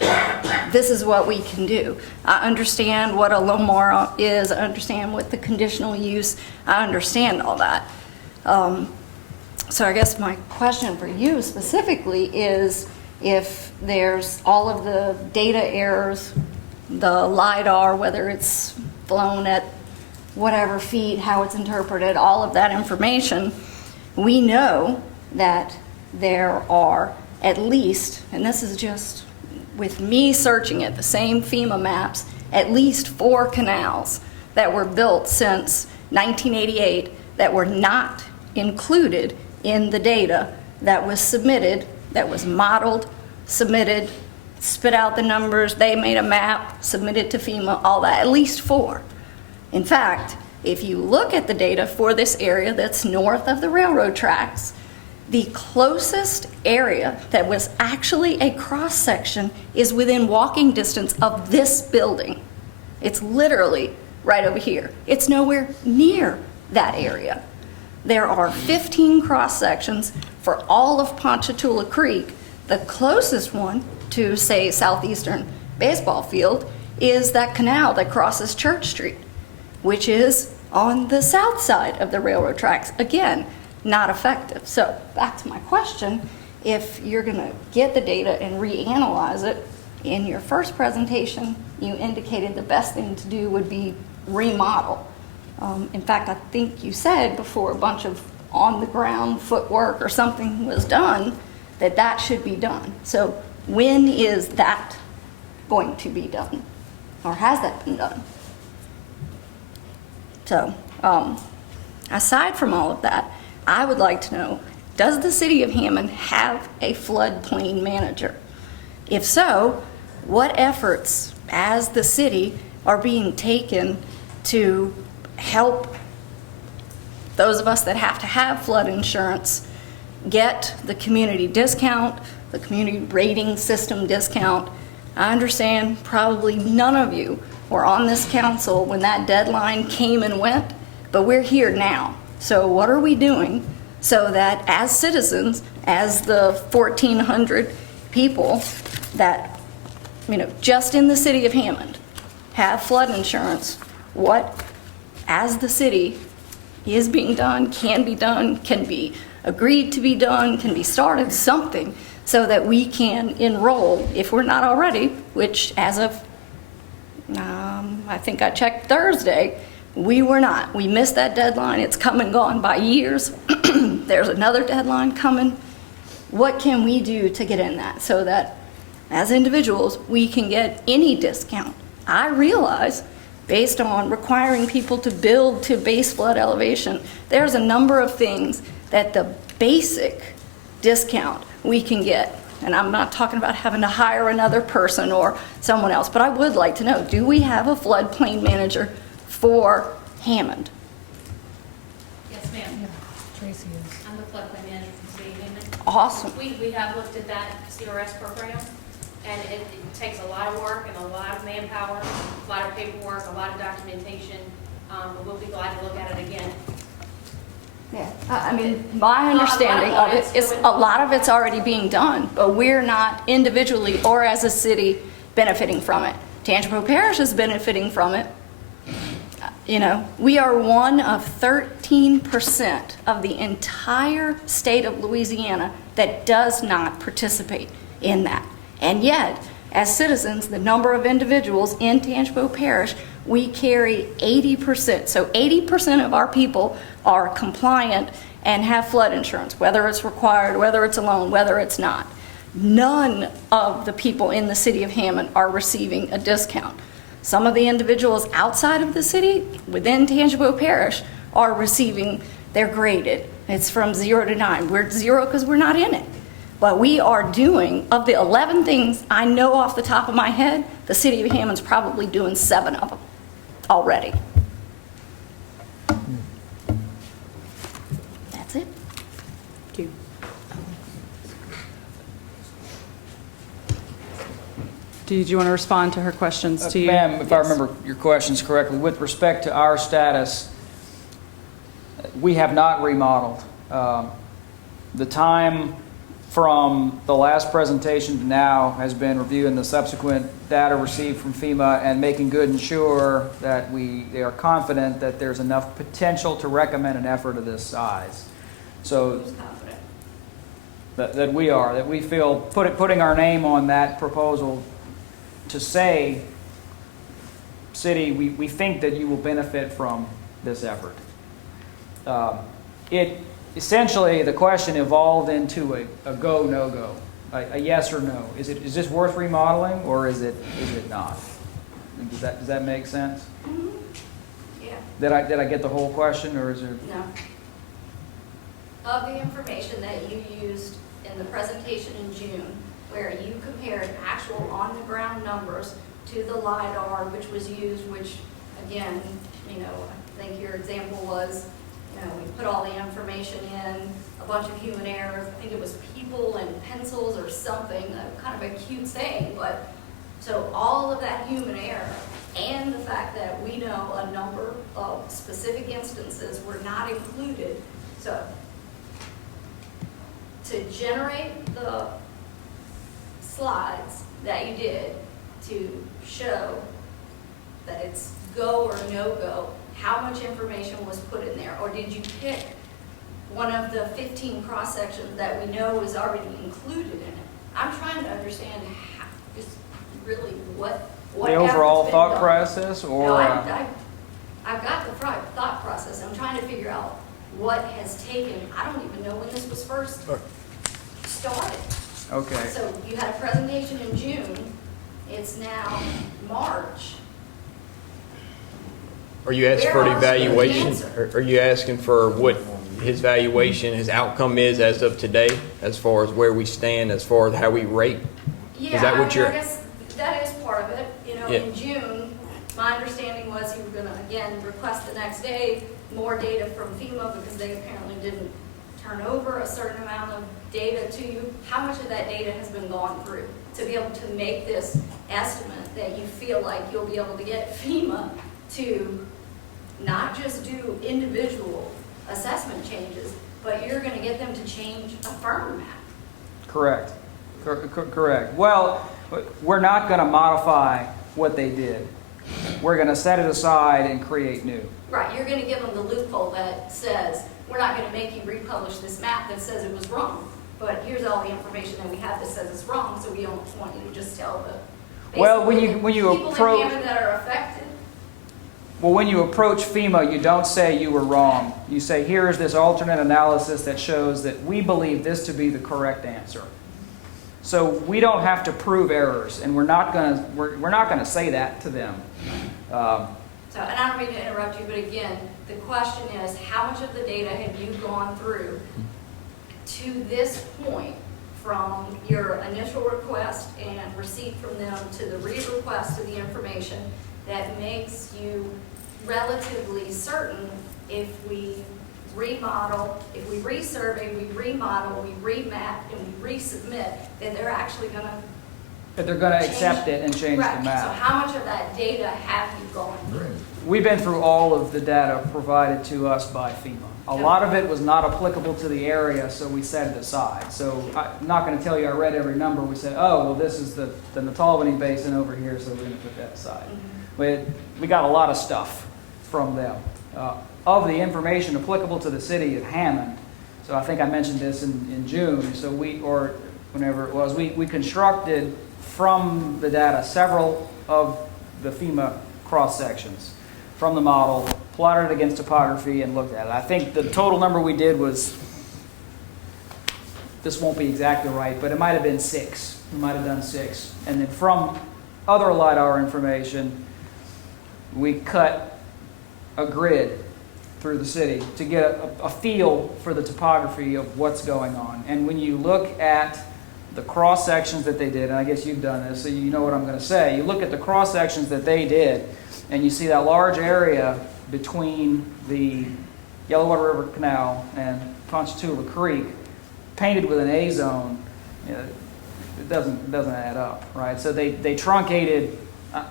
this is what we can do. I understand what a LOMAR is. I understand what the conditional use, I understand all that. So I guess my question for you specifically is, if there's all of the data errors, the LiDAR, whether it's flown at whatever feet, how it's interpreted, all of that information, we know that there are at least, and this is just with me searching it, the same FEMA maps, at least 4 canals that were built since 1988 that were not included in the data that was submitted, that was modeled, submitted, spit out the numbers, they made a map, submitted to FEMA, all that, at least 4. In fact, if you look at the data for this area that's north of the railroad tracks, the closest area that was actually a cross-section is within walking distance of this building. It's literally right over here. It's nowhere near that area. There are 15 cross-sections for all of Ponchatoula Creek. The closest one to, say, Southeastern baseball field is that canal that crosses Church Street, which is on the south side of the railroad tracks. Again, not effective. So back to my question, if you're going to get the data and reanalyze it, in your first presentation, you indicated the best thing to do would be remodel. In fact, I think you said before a bunch of on-the-ground footwork or something was done, that should be done. So when is that going to be done? Or has that been done? So, aside from all of that, I would like to know, does the city of Hammond have a floodplain manager? If so, what efforts as the city are being taken to help those of us that have to have flood insurance get the community discount, the community rating system discount? I understand probably none of you were on this council when that deadline came and went, but we're here now. So what are we doing so that as citizens, as the 1,400 people that, just in the city of Hammond have flood insurance, what, as the city, is being done, can be agreed to be done, can be started, something, so that we can enroll, if we're not already, which as of, I think I checked Thursday, we were not. We missed that deadline. It's come and gone by years. There's another deadline coming. What can we do to get in that so that as individuals, we can get any discount? I realize, based on requiring people to build to base flood elevation, there's a number of things that the basic discount we can get. And I'm not talking about having to hire another person or someone else, but I would like to know, do we have a floodplain manager for Hammond? Yes, ma'am. Tracy is. I'm the floodplain manager for the city of Hammond. Awesome. We have looked at that CRS program, and it takes a lot of work and a lot of manpower, a lot of paperwork, a lot of documentation, but we'll be glad to look at it again. Yeah, I mean, my understanding of it is a lot of it's already being done, but we're not individually or as a city benefiting from it. Tangipahoa Parish is benefiting from it. We are one of 13% of the entire state of Louisiana that does not participate in that. And yet, as citizens, the number of individuals in Tangipahoa Parish, we carry 80%. So 80% of our people are compliant and have flood insurance, whether it's required, whether it's a loan, whether it's not. None of the people in the city of Hammond are receiving a discount. Some of the individuals outside of the city, within Tangipahoa Parish, are receiving, they're graded. It's from 0 to 9. We're 0 because we're not in it. But we are doing, of the 11 things I know off the top of my head, the city of Hammond's probably doing 7 of them already. That's it. Thank you. Did you want to respond to her questions to you? Ma'am, if I Yes. remember your questions correctly, with respect to our status, we have not remodeled. The time from the last presentation to now has been reviewing the subsequent data received from FEMA and making good and sure that they are confident that there's enough potential to recommend an effort of this size. So Who's confident? that we feel putting our name on that proposal to say, city, we think that you will benefit from this effort. Essentially, the question evolved into a go, no go, a yes or no. Is this worth remodeling or is it not? Does that make sense? Mm-hmm. Yeah, Did I get the whole question, or is there? no. Of the information that you used in the presentation in June, where you compared actual on-the-ground numbers to the LiDAR, which was used, which, again, you know, I think your example was, you know, we put all the information in, a bunch of human errors, I think it was people and pencils or something, kind of a cute saying, but, so all of that human error and the fact that we know a number of specific instances were not included, so to generate the slides that you did to show that it's go or no-go, how much information was put in there? Or did you pick one of the 15 cross-sections that we know is already included in it? I'm trying to understand how, just really what The overall effort's been thought done. process, or? No, I've got the thought process. I'm trying to figure out what has taken, I don't even know when this was first started. Okay. So you had a presentation in June, it's now March. Are you asking for an Where else would you evaluation? answer? Are you asking for what his valuation, his outcome is as of today, as far as where we stand, as far as how we rate? Yeah, that what I mean, you're- I guess that is part of it. You know, Yeah. in June, my understanding was you were gonna, again, request the next day more data from FEMA because they apparently didn't turn over a certain amount of data to you. How much of that data has been gone through to be able to make this estimate that you feel like you'll be able to get FEMA to not just do individual assessment changes, but you're gonna get them to change a firm map? Correct. Correct. Well, we're not going to modify what they did. We're going to set it aside and create new. Right, you're gonna give them the loophole that says, we're not gonna make you republish this map that says it was wrong, but here's all the information that we have that says it's wrong, so we don't want you to just tell the, Well, when basically, you the people approach- in Hammond that are affected. Well, when you approach FEMA, you don't say you were wrong. You say, here's this alternate analysis that shows that we believe this to be the correct answer. So we don't have to prove errors, and we're not going to say that to them. So, and I don't mean to interrupt you, but again, the question is, how much of the data have you gone through to this point from your initial request and receipt from them to the re-request of the information that makes you relatively certain if we remodel, if we resurvey, we remodel, we remap, and we resubmit, that they're actually going to That they're going to accept it and change the Right. So map. how much of that data have you gone through? We've been through all of the data provided to us by FEMA. A lot of it was not applicable to the area, so we set it aside. So I'm not going to tell you I read every number. We said, oh, well, this is the Natalbany Basin over here, so we're going to put that aside. We got a lot of stuff from them. Of the information applicable to the city of Hammond, so I think I mentioned this in June, so or whenever it was, we constructed from the data several of the FEMA cross-sections from the model, plotted it against topography, and looked at it. I think the total number we did was, this won't be exactly right, but it might have been 6. We might have done 6. And then from other LiDAR information, we cut a grid through the city to get a feel for the topography of what's going on. And when you look at the cross sections that they did, and I guess you've done this, so you know what I'm going to say. You look at the cross sections that they did, and you see that large area between the Yellow Water River Canal and Ponchatoula Creek, painted with an A zone. it doesn't add up, right? So they truncated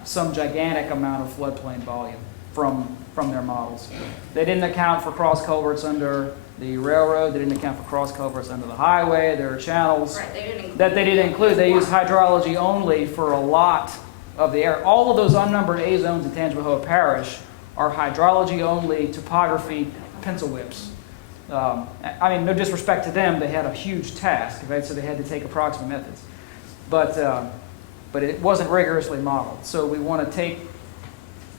some gigantic amount of floodplain volume from their models. They didn't account for cross culverts under the railroad. They didn't account for cross culverts under the highway. There are channels that they didn't include. They used hydrology only for a lot of the area. All of those unnumbered A zones in Tangipahoa Parish are hydrology only topography pencil whips. I mean, no disrespect to them, they had a huge task, right? So they had to take approximate methods. But it wasn't rigorously modeled. So we want to take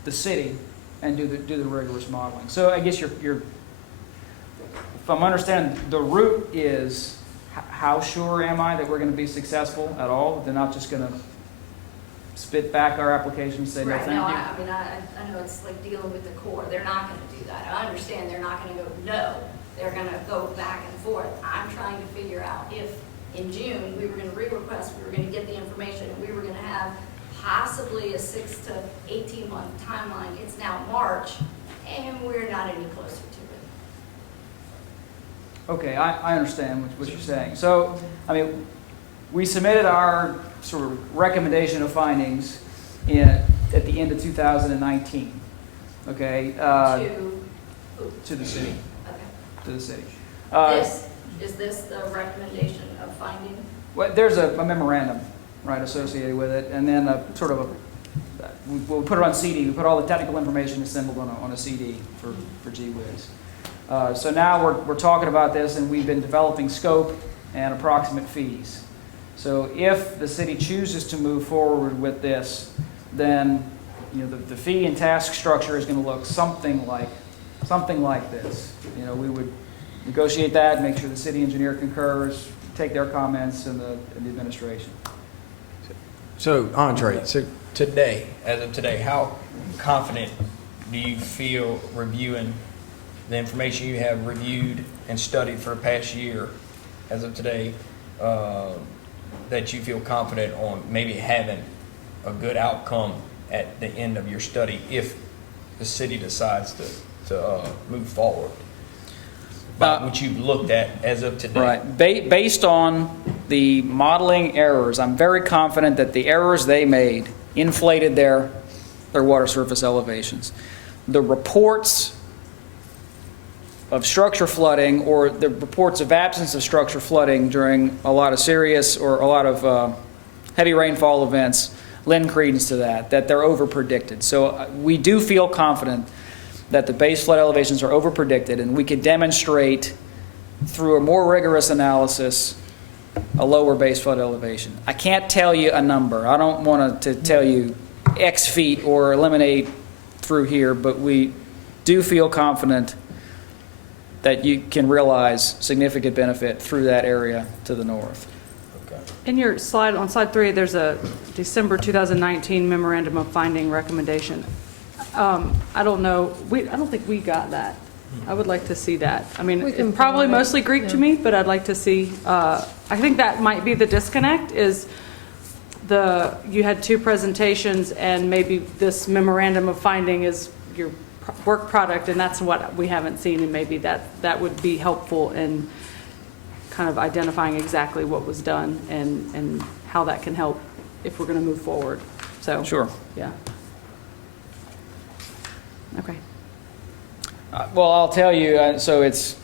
the city and do the rigorous modeling. So I guess if I'm understanding, the root is how sure am I that we're going to be successful at all? They're not just going to spit back our application and say no, Right, thank no, you. I mean, I know it's like dealing with the Corps. They're not going to do that. I understand they're not going to go no. They're going to go back and forth. I'm trying to figure out if in June we were going to re-request, we were going to get the information, and we were going to have possibly a 6 to 18 month timeline. It's now March, and we're not any closer to it. Okay, I understand what you're saying. So, I mean, we submitted our sort of recommendation of findings at the end of 2019. Okay, to the city. Okay. To the city. Is this the recommendation of finding? Well, there's a memorandum, right, associated with it, and then we'll put it on CD. We put all the technical information assembled on a CD for GWiz. So now we're talking about this, and we've been developing scope and approximate fees. So if the city chooses to move forward with this, then the fee and task structure is going to look something like this. We would negotiate that, make sure the city engineer concurs, take their comments and the administration. So, Andre, today, as of today, how confident do you feel reviewing the information you have reviewed and studied for the past year, as of today, that you feel confident on maybe having a good outcome at the end of your study if the city decides to move forward? About what you've looked at as of today. Right. Based on the modeling errors, I'm very confident that the errors they made inflated their water surface elevations. The reports of structure flooding, or the reports of absence of structure flooding during a lot of serious or a lot of heavy rainfall events, lend credence to that they're over-predicted. So we do feel confident that the base flood elevations are over-predicted, and we could demonstrate through a more rigorous analysis a lower base flood elevation. I can't tell you a number. I don't want to tell you X feet or eliminate through here, but we do feel confident that you can realize significant benefit through that area to the north. In your slide, on slide 3, there's a December 2019 memorandum of finding recommendation. I don't know, I don't think we got that. I would like to see that. I mean, it's probably mostly Greek to me, but I'd like to see, I think that might be the disconnect, is you had 2 presentations, and maybe this memorandum of finding is your work product, and that's what we haven't seen, and maybe that would be helpful in kind of identifying exactly what was done and how that can help if we're going to move forward. So Sure. Yeah. Okay. Well, I'll tell you, so it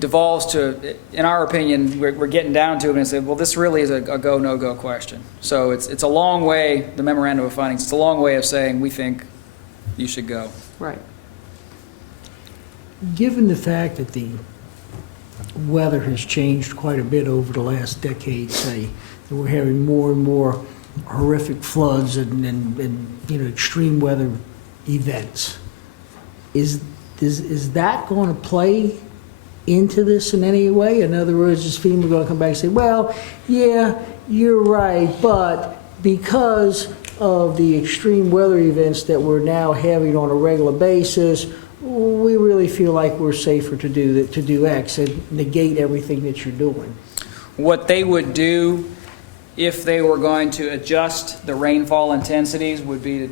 devolves to, in our opinion, we're getting down to it and say, well, this really is a go, no-go question. So it's a long way, the memorandum of findings, it's a long way of saying we think you should go. Right. Given the fact that the weather has changed quite a bit over the last decade, say, and we're having more and more horrific floods and extreme weather events, is that going to play into this in any way? In other words, is FEMA going to come back and say, well, yeah, you're right, but because of the extreme weather events that we're now having on a regular basis, we really feel like we're safer to do X and negate everything that you're doing? What they would do if they were going to adjust the rainfall intensities would be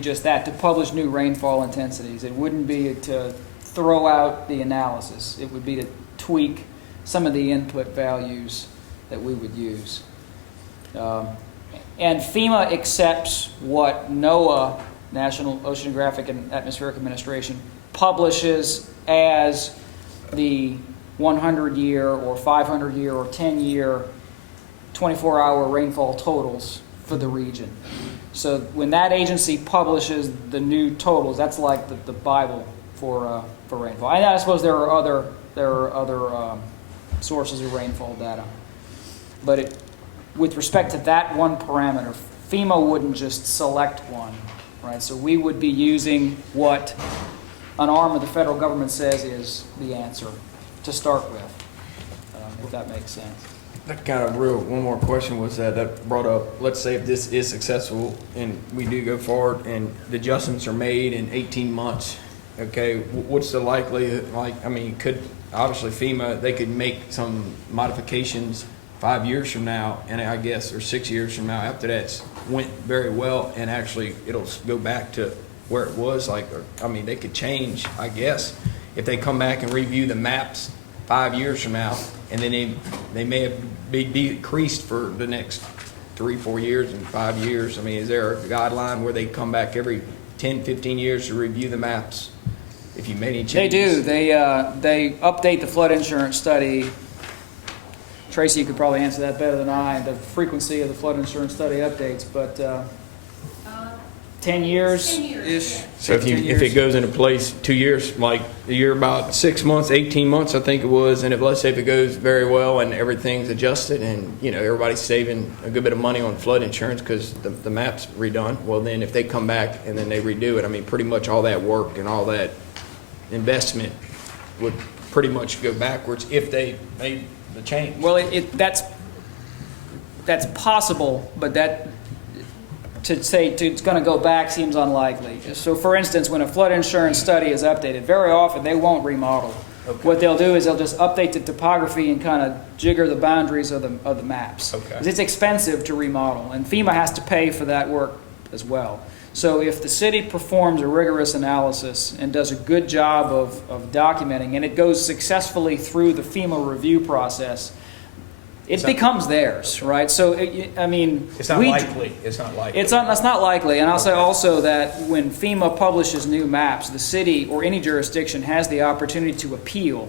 just that, to publish new rainfall intensities. It wouldn't be to throw out the analysis. It would be to tweak some of the input values that we would use. And FEMA accepts what NOAA, National Oceanographic and Atmospheric Administration, publishes as the 100-year or 500-year or 10-year 24-hour rainfall totals for the region. So when that agency publishes the new totals, that's like the Bible for rainfall. And I suppose there are other sources of rainfall data, but with respect to that one parameter, FEMA wouldn't just select one, right? So we would be using what an arm of the federal government says is the answer to start with, if that makes sense. That kind of one more question was that brought up, let's say if this is successful and we do go forward and the adjustments are made in 18 months, okay, what's the likelihood, could, obviously FEMA, they could make some modifications 5 years from now, and I guess, or 6 years from now, after that's went very well, and actually it'll go back to where it was, they could change, I guess, if they come back and review the maps 5 years from now, and then they may have been decreased for the next 3-4 years and 5 years. Is there a guideline where they come back every 10, 15 years to review the maps if you made any changes? They do. They update the flood insurance study. Tracy, you could probably answer that better than I, the frequency of the flood insurance study updates, but 10 years-ish. 10 years, yeah. So if it goes into place 2 years, like you're about 6 months, 18 months, I think it was, and let's say if it goes very well and everything's adjusted and everybody's saving a good bit of money on flood insurance because the map's redone, well then if they come back and then they redo it, pretty much all that work and all that investment would pretty much go backwards if they made the change. Well, that's possible, but to say it's going to go back seems unlikely. So, for instance, when a flood insurance study is updated, very often they won't remodel. Okay. What they'll do is they'll just update the topography and kind of jigger the boundaries of the maps. Okay. 'Cause it's expensive to remodel, and FEMA has to pay for that work as well. So if the city performs a rigorous analysis and does a good job of documenting, and it goes successfully through the FEMA review process, it becomes theirs, right? So, it's not likely. It's not likely. That's not likely. And I'll say also that when FEMA publishes new maps, the city or any jurisdiction has the opportunity to appeal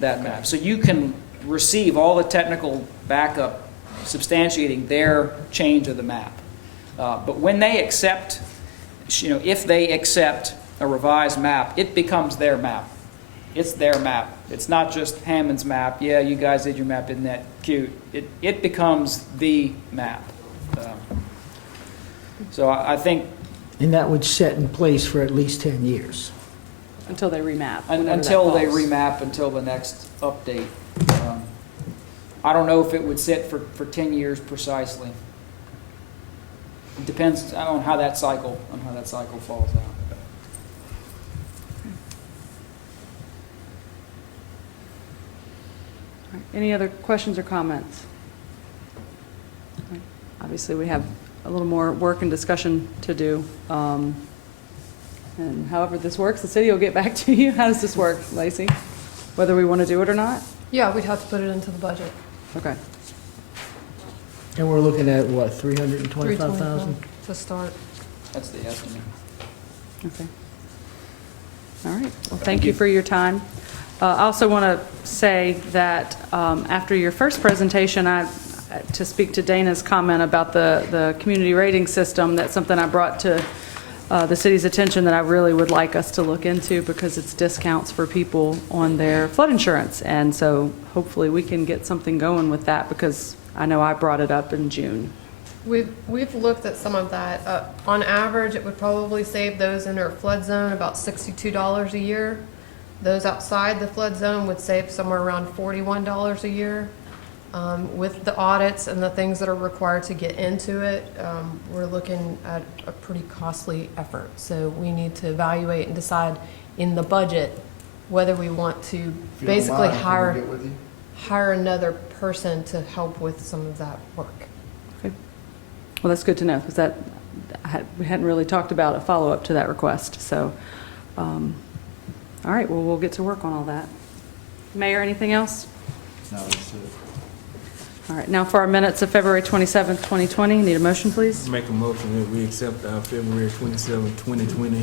that map. So you can receive all the technical backup substantiating their change of the map. But when they accept, if they accept a revised map, it becomes their map. It's their map. It's not just Hammond's map. Yeah, you guys did your map, isn't that cute? It becomes the map. So I think... And that would set in place for at least 10 years. Until they remap. Until they remap, until the next update. I don't know if it would sit for 10 years precisely. It depends on how that cycle falls out. Any other questions or comments? Obviously, we have a little more work and discussion to do. And however this works, the city will get back to you. How does this work, Lacey? Whether we want to do it or not? Yeah, we'd have to put it into the budget. Okay. And we're looking at, what, 325,000? To start. That's the estimate. Okay. All right. Well, thank you for your time. I also want to say that after your first presentation, to speak to Dana's comment about the community rating system, that's something I brought to the city's attention that I really would like us to look into because it's discounts for people on their flood insurance. And so hopefully we can get something going with that because I know I brought it up in June. We've looked at some of that. On average, it would probably save those in our flood zone about $62 a year. Those outside the flood zone would save somewhere around $41 a year. With the audits and the things that are required to get into it, we're looking at a pretty costly effort. So we need to evaluate and decide in the budget whether we want to basically hire another person to help with some of that work. Okay. Well, that's good to know because we hadn't really talked about a follow-up to that request. So, all right, well, we'll get to work on all that. Mayor, anything else? No, that's it. All right, now for our minutes of February 27th, 2020. Need a motion, please? Make a motion that we accept our February 27, 2020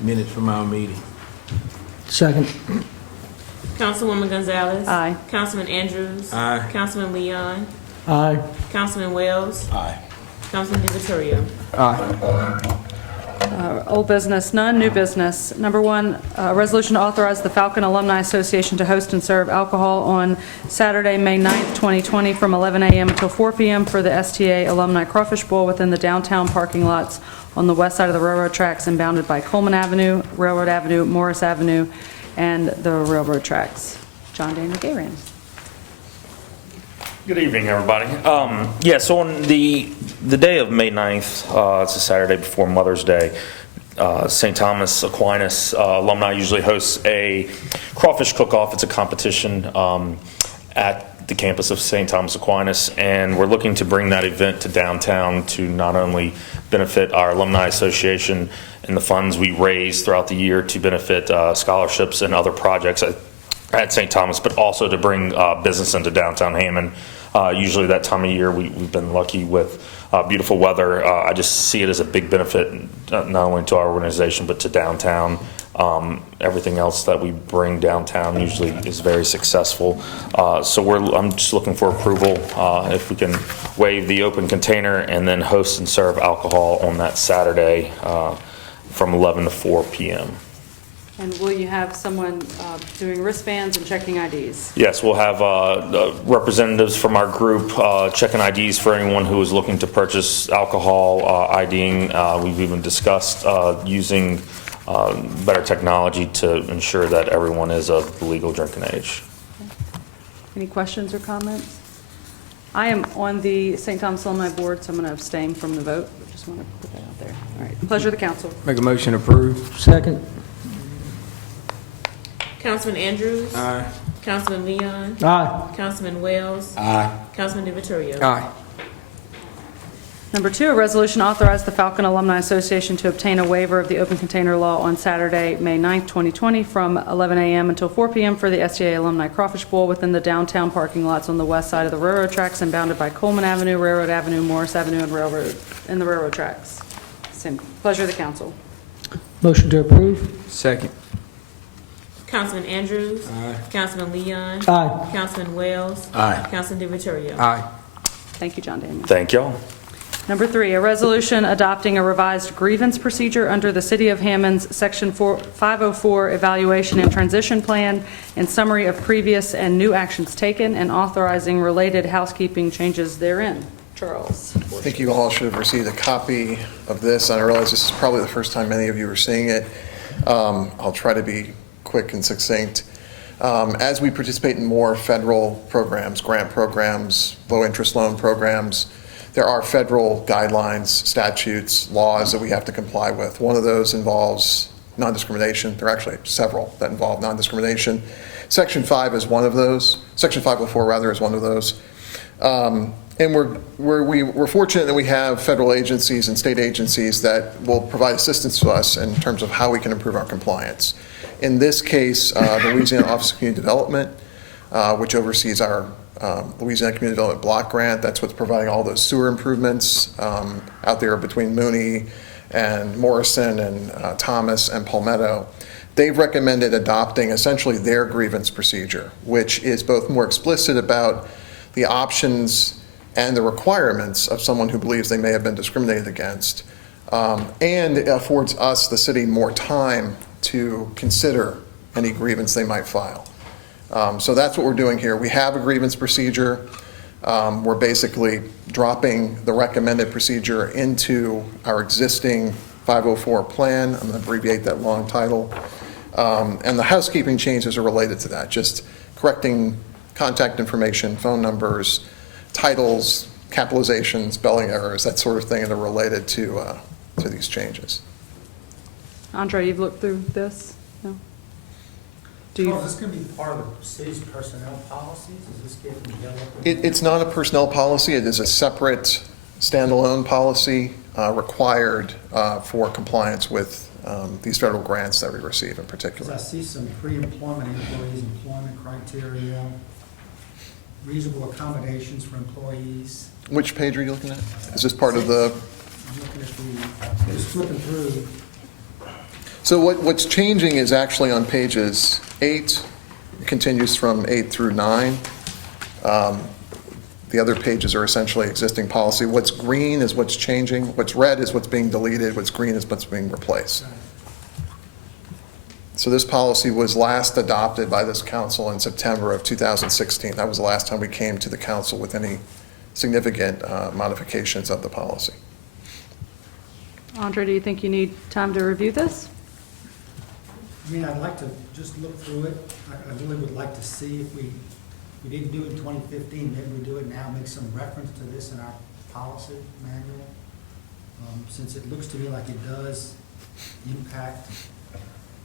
minutes from our meeting. Second. Councilwoman Gonzalez. Aye. Councilman Andrews. Aye. Councilman Leon. Aye. Councilman Wells. Aye. Councilman DiVittorio. Old business, none. New business. Number one, resolution to authorize the Falcon Alumni Association to host and serve alcohol on Saturday, May 9th, 2020, from 11 a.m. until 4 p.m. for the STA Alumni Crawfish Bowl within the downtown parking lots on the west side of the railroad tracks and bounded by Coleman Avenue, Railroad Avenue, Morris Avenue, and the railroad tracks. John Daniel Gayran. Good evening, everybody. So on the day of May 9th, it's a Saturday before Mother's Day, St. Thomas Aquinas alumni usually hosts a crawfish cook-off. It's a competition at the campus of St. Thomas Aquinas, and we're looking to bring that event to downtown to not only benefit our alumni association and the funds we raise throughout the year to benefit scholarships and other projects at St. Thomas, but also to bring business into downtown Hammond. Usually that time of year, we've been lucky with beautiful weather. I just see it as a big benefit, not only to our organization, but to downtown. Everything else that we bring downtown usually is very successful. I'm just looking for approval if we can waive the open container and then host and serve alcohol on that Saturday from 11 to 4 p.m. And will you have someone doing wristbands and checking IDs? Yes, we'll have representatives from our group checking IDs for anyone who is looking to purchase alcohol, IDing. We've even discussed using better technology to ensure that everyone is of legal drinking age. Any questions or comments? I am on the St. Thomas Alumni Board, so I'm going to abstain from the vote. Just want to put that out there. All right, pleasure of the council. Make a motion to approve. Second. Councilman Andrews. Aye. Councilman Leon. Aye. Councilman Wells. Aye. Councilman DiVittorio. Aye. Number two, a resolution to authorize the Falcon Alumni Association to obtain a waiver of the open container law on Saturday, May 9th, 2020, from 11 a.m. until 4 p.m. for the STA Alumni Crawfish Bowl within the downtown parking lots on the west side of the railroad tracks and bounded by Coleman Avenue, Railroad Avenue, Morris Avenue, and the railroad tracks. Same pleasure of the council. Motion to approve. Second. Councilman Andrews. Aye. Councilman Leon. Aye. Councilman Wells. Aye. Councilman DiVittorio. Aye. Thank you, John Daniel. Thank y'all. Number three, a resolution adopting a revised grievance procedure under the City of Hammond's Section 504 Evaluation and Transition Plan and summary of previous and new actions taken and authorizing related housekeeping changes therein. Charles. I think you all should have received a copy of this, and I realize this is probably the first time many of you are seeing it. I'll try to be quick and succinct. As we participate in more federal programs, grant programs, low-interest loan programs, there are federal guidelines, statutes, laws that we have to comply with. One of those involves non-discrimination. There are actually several that involve non-discrimination. Section 5 is one of those. Section 504, rather, is one of those. And we're fortunate that we have federal agencies and state agencies that will provide assistance to us in terms of how we can improve our compliance. In this case, the Louisiana Office of Community Development, which oversees our Louisiana Community Development Block Grant, that's what's providing all those sewer improvements out there between Mooney and Morrison and Thomas and Palmetto. They've recommended adopting essentially their grievance procedure, which is both more explicit about the options and the requirements of someone who believes they may have been discriminated against, and it affords us, the city, more time to consider any grievance they might file. So that's what we're doing here. We have a grievance procedure. We're basically dropping the recommended procedure into our existing 504 plan. I'm going to abbreviate that long title. And the housekeeping changes are related to that, just correcting contact information, phone numbers, titles, capitalizations, spelling errors, that sort of thing that are related to these changes. Andre, you've looked through this? No? Is this going to be part of the city's personnel policies? Is this getting developed? It's not a personnel policy. It is a separate standalone policy required for compliance with these federal grants that we receive in particular. Because I see some pre-employment employees, employment criteria. reasonable accommodations for employees. Which page are you looking at? Is this part of the? I'm looking at just flipping through. So what's changing is actually on pages 8, it continues from 8 through 9. The other pages are essentially existing policy. What's green is what's changing. What's red is what's being deleted. What's green is what's being replaced. So this policy was last adopted by this council in September of 2016. That was the last time we came to the council with any significant modifications of the policy. Andre, do you think you need time to review this? I mean, I'd like to just look through it. I really would like to see if we didn't do it in 2015, maybe we do it now, make some reference to this in our policy manual. Since it looks to me like it does impact.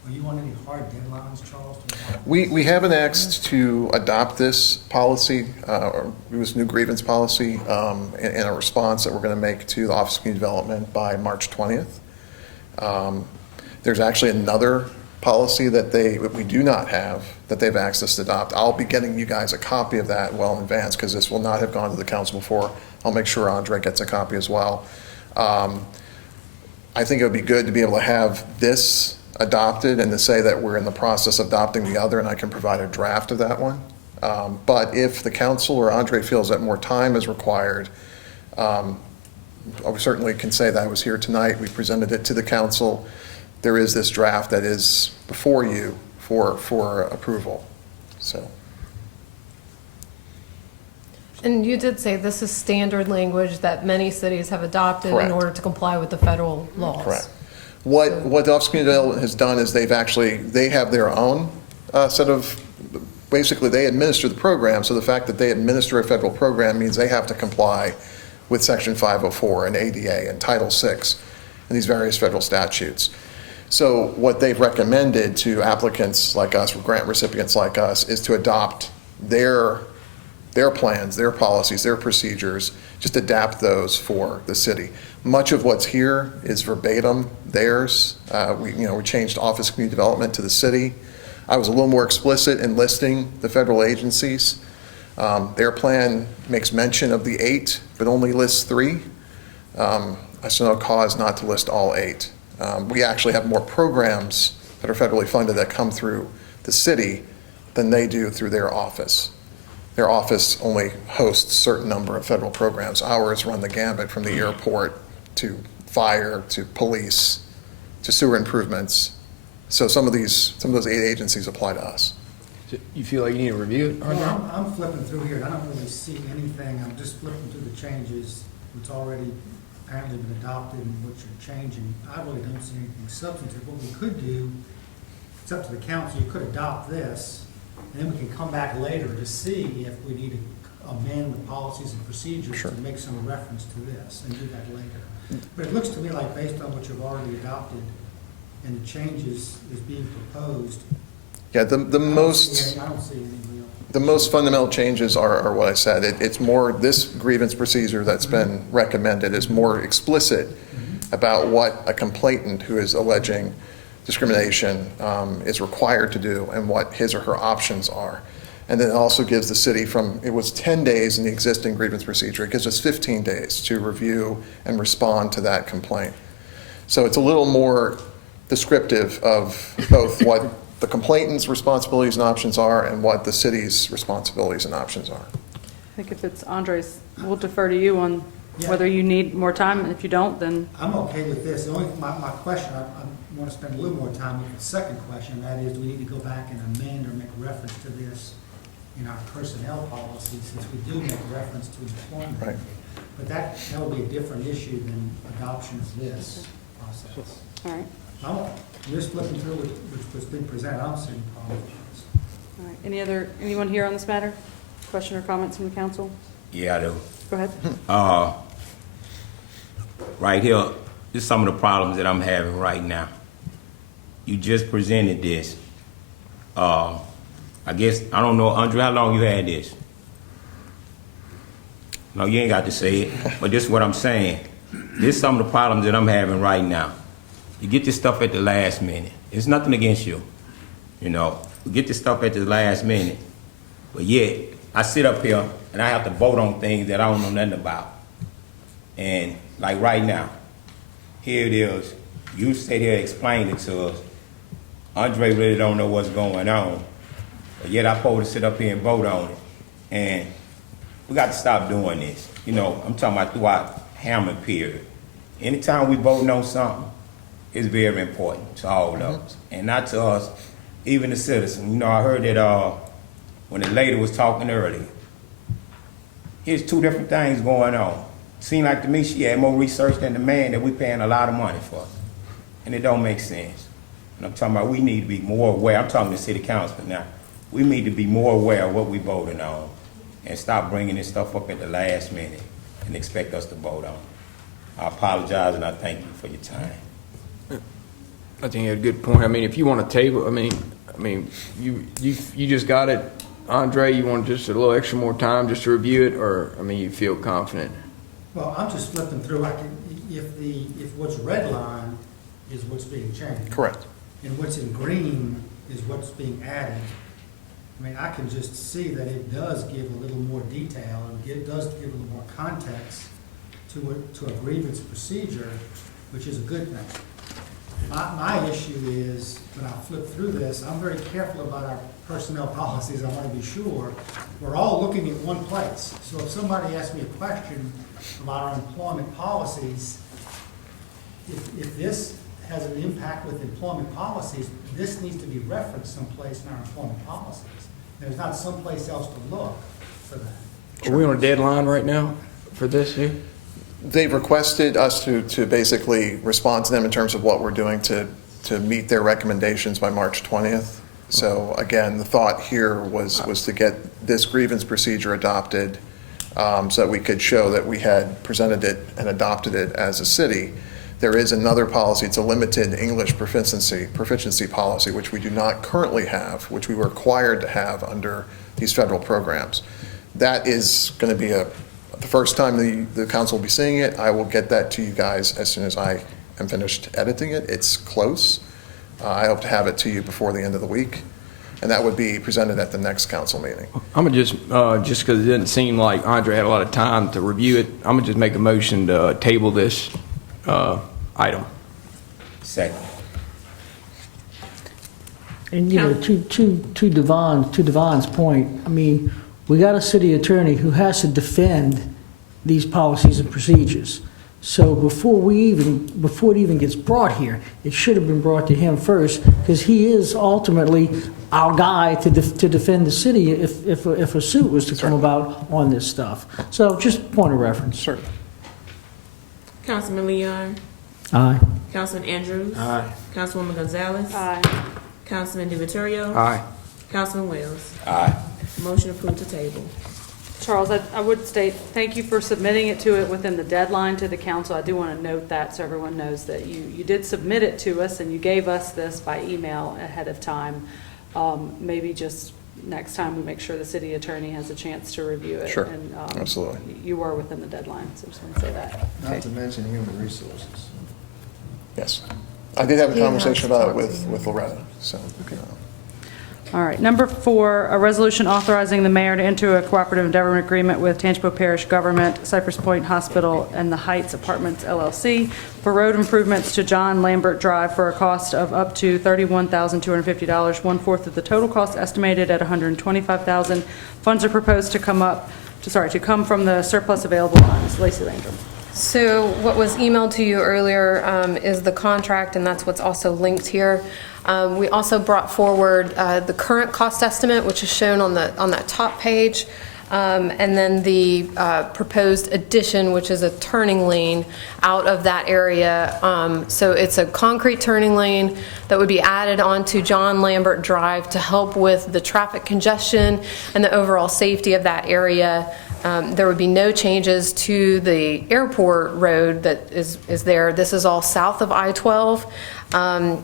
Are you on any hard deadlines, Charles? We haven't asked to adopt this policy, or this new grievance policy, in a response that we're going to make to the Office of Community Development by March 20th. There's actually another policy that we do not have that they've asked us to adopt. I'll be getting you guys a copy of that well in advance because this will not have gone to the council before. I'll make sure Andre gets a copy as well. I think it would be good to be able to have this adopted and to say that we're in the process of adopting the other, and I can provide a draft of that one. But if the council or Andre feels that more time is required, I certainly can say that I was here tonight. We presented it to the council. There is this draft that is before you for approval. So. And you did say this is standard language that many cities have adopted Correct. in order to comply with the federal laws. Correct. What the Office of Community Development has done is they have their own set of, basically they administer the program, so the fact that they administer a federal program means they have to comply with Section 504 and ADA and Title VI and these various federal statutes. So what they've recommended to applicants like us, or grant recipients like us, is to adopt their plans, their policies, their procedures, just adapt those for the city. Much of what's here is verbatim theirs. We changed Office of Community Development to the city. I was a little more explicit in listing the federal agencies. Their plan makes mention of the 8, but only lists 3. I see no cause not to list all 8. We actually have more programs that are federally funded that come through the city than they do through their office. Their office only hosts a certain number of federal programs. Ours run the gambit from the airport to fire to police to sewer improvements. So some of those 8 agencies apply to us. You feel like you need to review it? Well, I'm flipping through here, and I don't really see anything. I'm just flipping through the changes. It's already apparently been adopted and what you're changing. I really don't see anything substantive. What we could do, it's up to the council, you could adopt this, and then we can come back later to see if we need to amend the policies and procedures Sure. to make some reference to this, and do that later. But it looks to me like based on what you've already adopted and the changes is being proposed. Yeah, I don't see any real. the most fundamental changes are what I said. It's more, this grievance procedure that's been recommended is more explicit about what a complainant who is alleging discrimination is required to do and what his or her options are. And then it also gives the city it was 10 days in the existing grievance procedure, it gives us 15 days to review and respond to that complaint. So it's a little more descriptive of both what the complainant's responsibilities and options are and what the city's responsibilities and options are. I think if it's Andre's, we'll defer to you on whether you need more time, and if you don't, then. I'm okay with this. The only, my question, I want to spend a little more time with the second question, and that is, do we need to go back and amend or make reference to this in our personnel policy, since we do make reference to employment? Right. But that would be a different issue than adoption of this process. All right. I'm just flipping through what's been presented. I don't see any problem with this. All right. Anyone here on this matter? Question or comments from the council? Yeah, I do. Go ahead. Right here, this is some of the problems that I'm having right now. You just presented this. I guess, I don't know, Andre, how long you had this? No, you ain't got to say it, but this is what I'm saying. This is some of the problems that I'm having right now. You get this stuff at the last minute. It's nothing against you. You know, you get this stuff at the last minute, but yet I sit up here and I have to vote on things that I don't know nothing about. And like right now, here it is. You sit here explaining to us. Andre really don't know what's going on, but yet I'm supposed to sit up here and vote on it. And we got to stop doing this. You know, I'm talking about throughout Hammond period. Anytime we voting on something, it's very important to all of us, and not to us, even the citizens. You know, I heard that when the lady was talking earlier, here's two different things going on. Seemed like to me she had more research than the man that we paying a lot of money for, and it don't make sense. And I'm talking about we need to be more aware. I'm talking to city council now. We need to be more aware of what we voting on, and stop bringing this stuff up at the last minute and expect us to vote on it. I apologize and I thank you for your time. I think you had a good point. I mean, if you want to table, I mean, you just got it, Andre. You want just a little extra more time just to review it, or I mean, you feel confident? Well, I'm just flipping through, if what's redlined is what's being changed. Correct. And what's in green is what's being added. I mean, I can just see that it does give a little more detail, and it does give a little more context to a grievance procedure, which is a good thing. My issue is, when I flip through this, I'm very careful about our personnel policies. I want to be sure we're all looking at one place. So if somebody asks me a question about our employment policies, if this has an impact with employment policies, this needs to be referenced someplace in our employment policies. There's not someplace else to look for that. Are we on a deadline right now for this here? They've requested us to basically respond to them in terms of what we're doing to meet their recommendations by March 20th. So again, the thought here was to get this grievance procedure adopted so that we could show that we had presented it and adopted it as a city. There is another policy, it's a limited English proficiency policy, which we do not currently have, which we were required to have under these federal programs. That is going to be the first time the council will be seeing it. I will get that to you guys as soon as I am finished editing it. It's close. I hope to have it to you before the end of the week, and that would be presented at the next council meeting. I'm gonna just because it didn't seem like Andre had a lot of time to review it, I'm gonna just make a motion to table this item. Second. And, you know, to Devon's point, I mean, we got a city attorney who has to defend these policies and procedures. So before it even gets brought here, it should have been brought to him first, because he is ultimately our guy to defend the city if a suit was to come about on this stuff. So just point of reference. Certainly. Councilman Leon. Aye. Councilman Andrews. Aye. Councilwoman Gonzalez. Aye. Councilman DiViterio. Aye. Councilman Wells. Aye. Motion approved to table. Charles, I would state, thank you for submitting it to it within the deadline to the council. I do want to note that so everyone knows that you did submit it to us and you gave us this by email ahead of time. Maybe just next time we make sure the city attorney has a chance to review it. Sure, And, absolutely. You were within the deadline, so I just want to say that. Not to mention human resources. Yes. I did have a conversation about it with Loretta, so. All right, number 4, a resolution authorizing the mayor to enter a cooperative endeavor agreement with Tangipahoa Parish Government, Cypress Point Hospital, and the Heights Apartments LLC for road improvements to John Lambert Drive for a cost of up to $31,250, 1/4 of the total cost estimated at $125,000. Funds are proposed to come from the surplus available funds. Lacey Landrum. So what was emailed to you earlier is the contract, and that's what's also linked here. We also brought forward the current cost estimate, which is shown on that top page, and then the proposed addition, which is a turning lane out of that area. So it's a concrete turning lane that would be added onto John Lambert Drive to help with the traffic congestion and the overall safety of that area. There would be no changes to the airport road that is there. This is all south of I-12.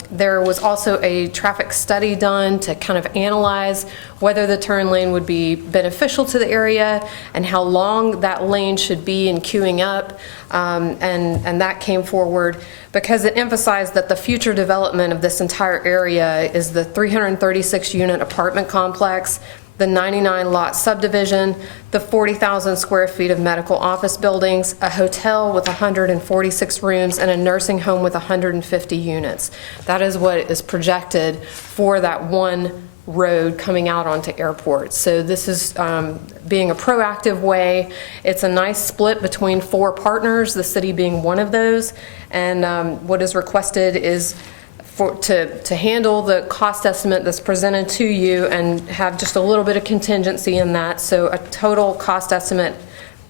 There was also a traffic study done to kind of analyze whether the turn lane would be beneficial to the area and how long that lane should be in queuing up. And that came forward because it emphasized that the future development of this entire area is the 336 unit apartment complex the 99-lot subdivision, the 40,000 square feet of medical office buildings, a hotel with 146 rooms, and a nursing home with 150 units. That is what is projected for that one road coming out onto Airport. So this is being a proactive way. It's a nice split between 4 partners, the city being one of those. And what is requested is to handle the cost estimate that's presented to you and have just a little bit of contingency in that. So a total cost estimate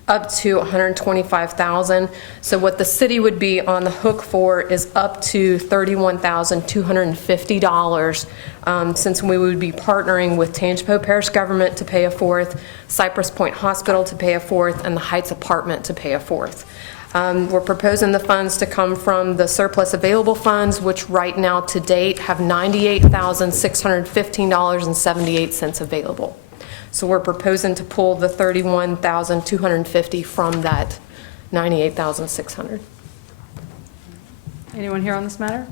up to $125,000. So what the city would be on the hook for is up to $31,250, since we would be partnering with Tangipahoa Parish Government to pay a fourth, Cypress Point Hospital to pay a fourth, and the Heights Apartment to pay a fourth. We're proposing the funds to come from the surplus available funds, which right now to date have $98,615.78 available. So we're proposing to pull the $31,250 from that $98,600. Anyone here on this matter?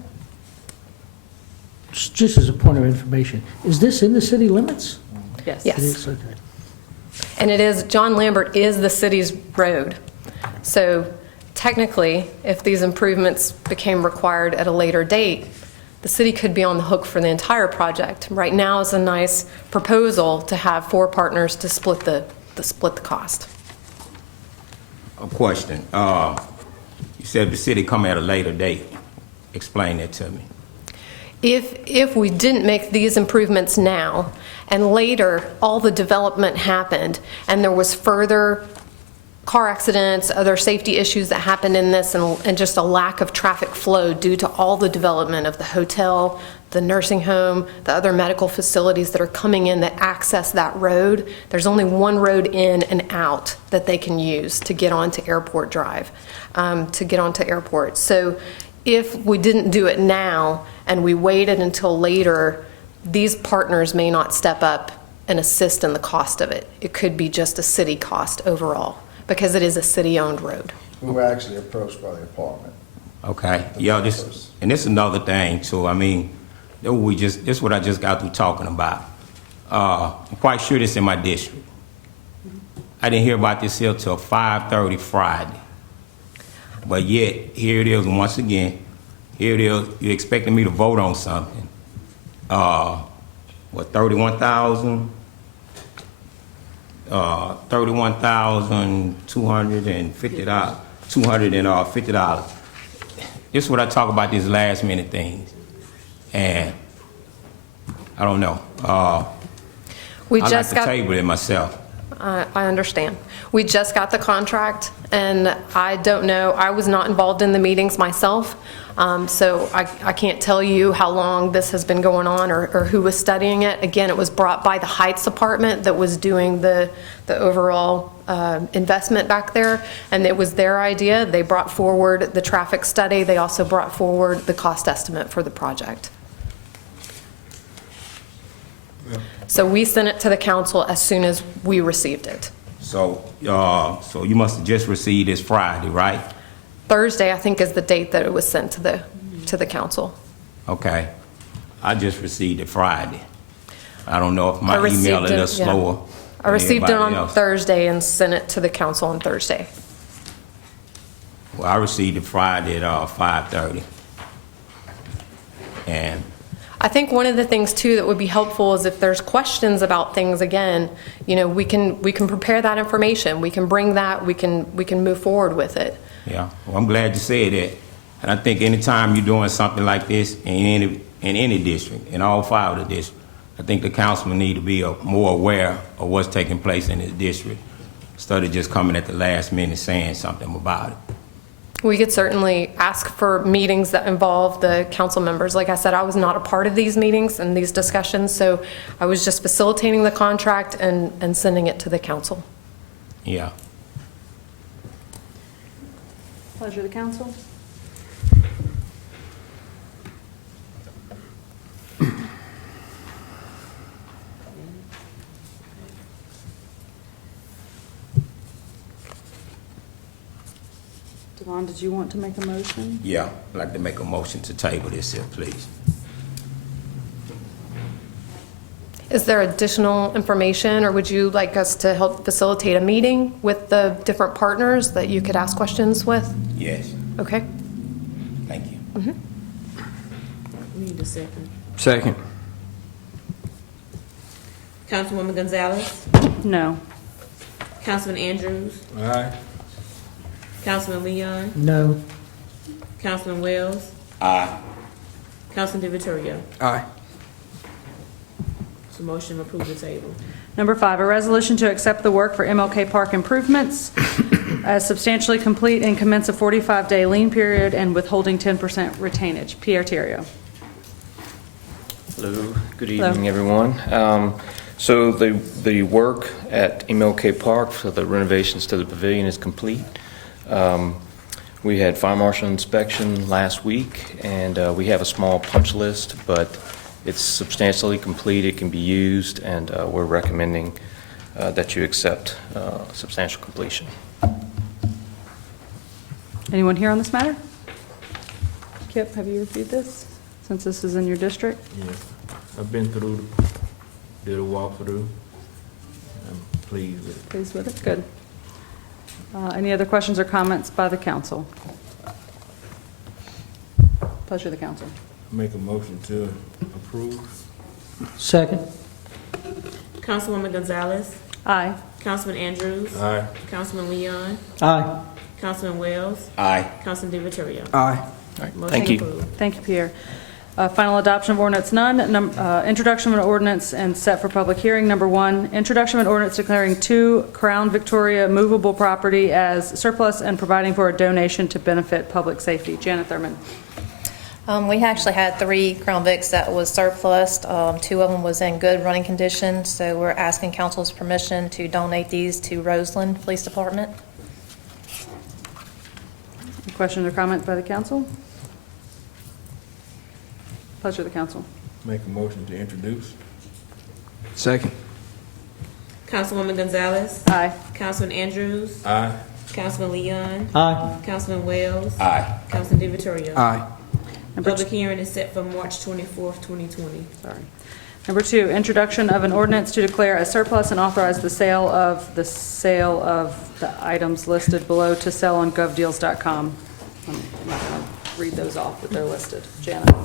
Just as a point of information, is this in the city limits? Yes. Yes. It is, okay. And it is, John Lambert is the city's road. So technically, if these improvements became required at a later date, the city could be on the hook for the entire project. Right now is a nice proposal to have 4 partners to split the cost. A question. You said the city come at a later date. Explain that to me. If we didn't make these improvements now, and later all the development happened, and there was further car accidents, other safety issues that happened in this, and just a lack of traffic flow due to all the development of the hotel, the nursing home, the other medical facilities that are coming in that access that road. There's only one road in and out that they can use to get onto Airport Drive, to get onto Airport. So if we didn't do it now and we waited until later, these partners may not step up and assist in the cost of it. It could be just a city cost overall, because it is a city-owned road. We were actually approached by the apartment. Okay. Yeah, this is another thing too. I mean, this is what I just got through talking about. I'm quite sure this in my district. I didn't hear about this here till 5:30 Friday. But yet, here it is once again. Here it is. You're expecting me to vote on something. $31,250. $250. This is what I talk about, these last minute things. And I don't know. I like to table it myself. I understand. We just got the contract, and I don't know, I was not involved in the meetings myself, so I can't tell you how long this has been going on or who was studying it. Again, it was brought by the Heights Department that was doing the overall investment back there, and it was their idea. They brought forward the traffic study. They also brought forward the cost estimate for the project. So we sent it to the council as soon as we received it. So you must have just received this Friday, right? Thursday, I think, is the date that it was sent to the council. Okay. I just received it Friday. I don't know if my email is a little slower. I received it on Thursday and sent it to the council on Thursday. Well, I received it Friday at 5:30. And I think one of the things too that would be helpful is if there's questions about things, again, you know, we can prepare that information. We can bring that. We can move forward with it. yeah, well, I'm glad you said that. And I think anytime you're doing something like this in any district, in all 5 of the districts, I think the councilman need to be more aware of what's taking place in his district, instead of just coming at the last minute saying something about it. We could certainly ask for meetings that involve the council members. Like I said, I was not a part of these meetings and these discussions, so I was just facilitating the contract and sending it to the council. Yeah. Pleasure of the council. Devon, did you want to make a motion? Yeah, I'd like to make a motion to table this here, please. Is there additional information, or would you like us to help facilitate a meeting with the different partners that you could ask questions with? Yes, Okay. thank you. We need a second. Second. Councilwoman Gonzalez, No. Councilman Andrews, Aye. Councilman Leon, No. Councilman Wells, Aye. Councilman DiVittorio. Aye. So motion approved to table. Number 5, a resolution to accept the work for MLK Park improvements as substantially complete and commence a 45-day lien period and withholding 10% retainage. Pierre Theriault. Hello, good Hello. evening, everyone. So the work at MLK Park for the renovations to the pavilion is complete. We had fire marshal inspection last week, and we have a small punch list, but it's substantially complete. It can be used, and we're recommending that you accept substantial completion. Anyone here on this matter? Kip, have you reviewed this, since this is in your district? Yes, I've been through, did a walkthrough. I'm pleased with it. Pleased with it? Good. Any other questions or comments by the council? Pleasure of the council. Make a motion to approve. Second? Councilwoman Gonzalez, Aye. Councilman Andrews, Aye. Councilman Leon, Aye. Councilman Wells, Aye. Councilman DiVittorio. Aye. All right, Motion thank you. approved. Thank you, Pierre. Final adoption of ordinance none. Introduction of an ordinance and set for public hearing. Number 1, introduction of an ordinance declaring 2 Crown Victoria movable property as surplus and providing for a donation to benefit public safety. Janet Thurman. We actually had 3 Crown Vics that was surplus. 2 of them was in good running condition, so we're asking council's permission to donate these to Roseland Police Department. Any questions or comments by the council? Pleasure of the council. Make a motion to introduce. Second. Councilwoman Gonzalez, Aye. Councilman Andrews, Aye. Councilman Leon, Aye. Councilman Wells, Aye. Councilman DiVittorio. Aye. Public hearing is set for March 24th, 2020. Sorry. Number 2, introduction of an ordinance to declare a surplus and authorize the sale of the items listed below to sell on govdeals.com. I'm not going to read those off, but they're listed. Janet.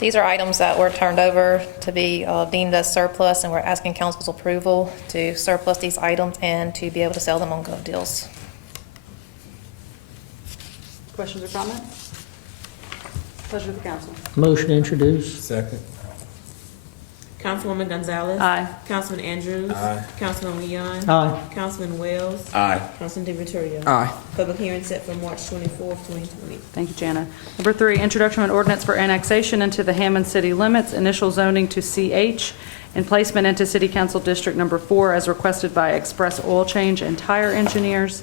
These are items that were turned over to be deemed as surplus, and we're asking council's approval to surplus these items and to be able to sell them on GovDeals. Questions or comments? Pleasure of the council. Motion to introduce? Second. Councilwoman Gonzalez. Aye. Councilman Andrews. Aye. Councilman Leon. Aye. Councilman Wells. Aye. Councilman DiVittorio. Aye. Public hearing set for March 24th, 2020. Thank you, Jana. Number 3, introduction of an ordinance for annexation into the Hammond city limits, initial zoning to CH, and placement into City Council District Number 4 as requested by Express Oil Change and Tire Engineers,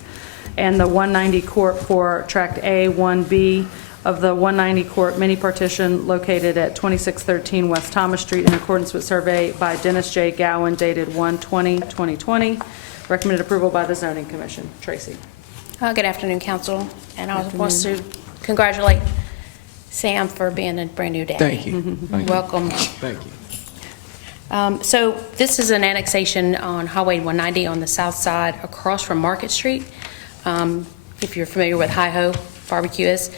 and the 190 Corp. for Tract A, 1B of the 190 Court mini partition located at 2613 West Thomas Street in accordance with survey by Dennis J. Gowan dated 1/20/2020. Recommended approval by the Zoning Commission. Tracy. Good afternoon, council, and I want to congratulate Sam for being a brand-new daddy. Thank you. Thank you. Welcome. Thank you. So this is an annexation on Highway 190 on the south side across from Market Street. If you're familiar with Hi-Ho Barbecue is,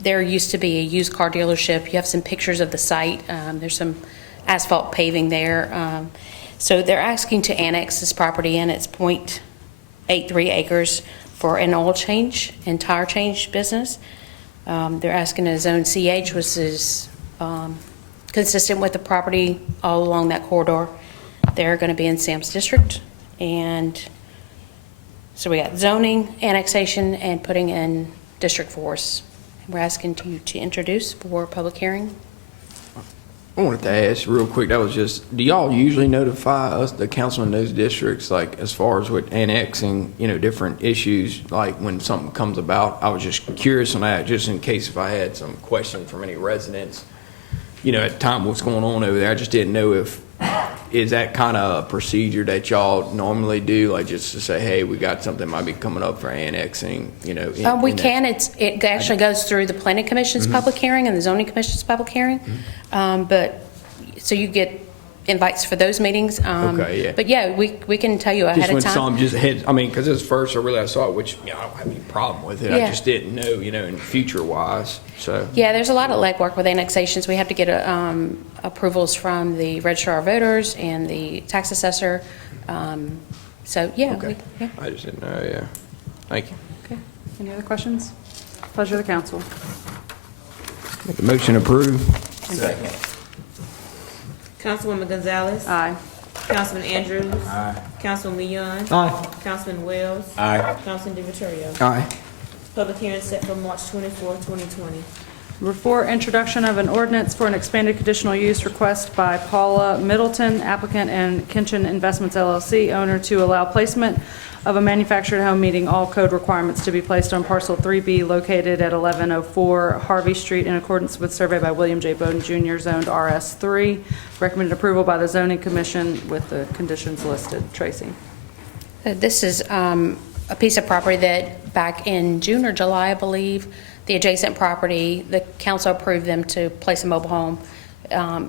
there used to be a used car dealership. You have some pictures of the site. There's some asphalt paving there. So they're asking to annex this property in. It's 0.83 acres for an oil change and tire change business. They're asking to zone CH, which is consistent with the property all along that corridor. They're going to be in Sam's district. And so we got zoning, annexation, and putting in District 4s. We're asking you to introduce for public hearing. I wanted to ask real quick, that was just, do y'all usually notify us, the council in those districts, like as far as with annexing, different issues, like when something comes about? I was just curious on that, just in case if I had some questions from any residents, at the time what's going on over there. I just didn't know is that kind of a procedure that y'all normally do, like just to say, hey, we got something might be coming up for annexing, We can. It actually goes through the Planning Commission's public hearing and the Zoning Commission's public hearing. But so you get invites for those meetings. Okay, yeah. But yeah, we can tell you ahead Just of when time. some just hit, I mean, because it's first, I saw it, which, I don't have any problem with it. I Yeah. just didn't know, in future-wise, so. Yeah, there's a lot of legwork with annexations. We have to get approvals from the registrar of voters and the tax assessor. So, yeah. Okay. Yeah. I just didn't know, yeah. Thank you. Okay. Any other questions? Pleasure of the council. Make a motion approved. Councilwoman Gonzalez. Aye. Councilman Andrews. Aye. Councilman Leon. Aye. Councilman Wells. Aye. Councilman DiViterio. Aye. Public hearing set for March 24, 2020. Number 4, introduction of an ordinance for an expanded conditional use request by Paula Middleton, applicant, and Kinchin Investments LLC, owner, to allow placement of a manufactured home meeting all code requirements to be placed on parcel 3B located at 1104 Harvey Street in accordance with survey by William J. Bowden Jr., zoned RS3. Recommended approval by the Zoning Commission with the conditions listed. Tracy. This is a piece of property that back in June or July, I believe, the adjacent property, the council approved them to place a mobile home.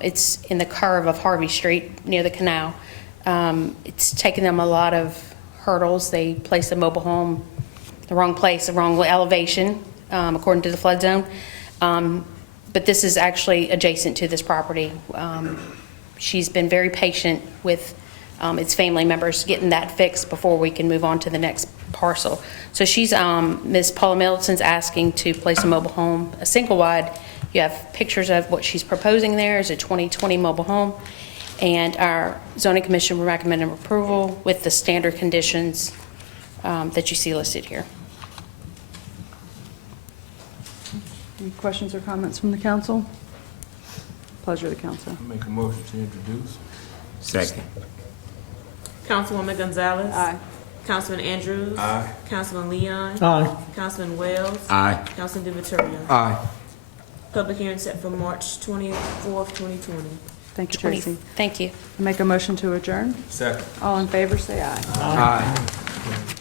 It's in the curve of Harvey Street near the canal. It's taken them a lot of hurdles. They placed the mobile home the wrong place, the wrong elevation, according to the flood zone. But this is actually adjacent to this property. She's been very patient with its family members getting that fixed before we can move on to the next parcel. So she's, Ms. Paula Middleton's asking to place a mobile home, a single wide. You have pictures of what she's proposing there is a 2020 mobile home. And our zoning commission will recommend approval with the standard conditions that you see listed here. Any questions or comments from the council? Pleasure of the council. Make a motion to introduce. Second. Councilwoman Gonzalez. Aye. Councilman Andrews. Aye. Councilman Leon. Aye. Councilman Wells. Aye. Councilman DiViterio. Aye. Public hearing set for March 24, 2020. Thank you, Tracy. Thank you. Make a motion to adjourn. Second. All in favor, say aye. Aye.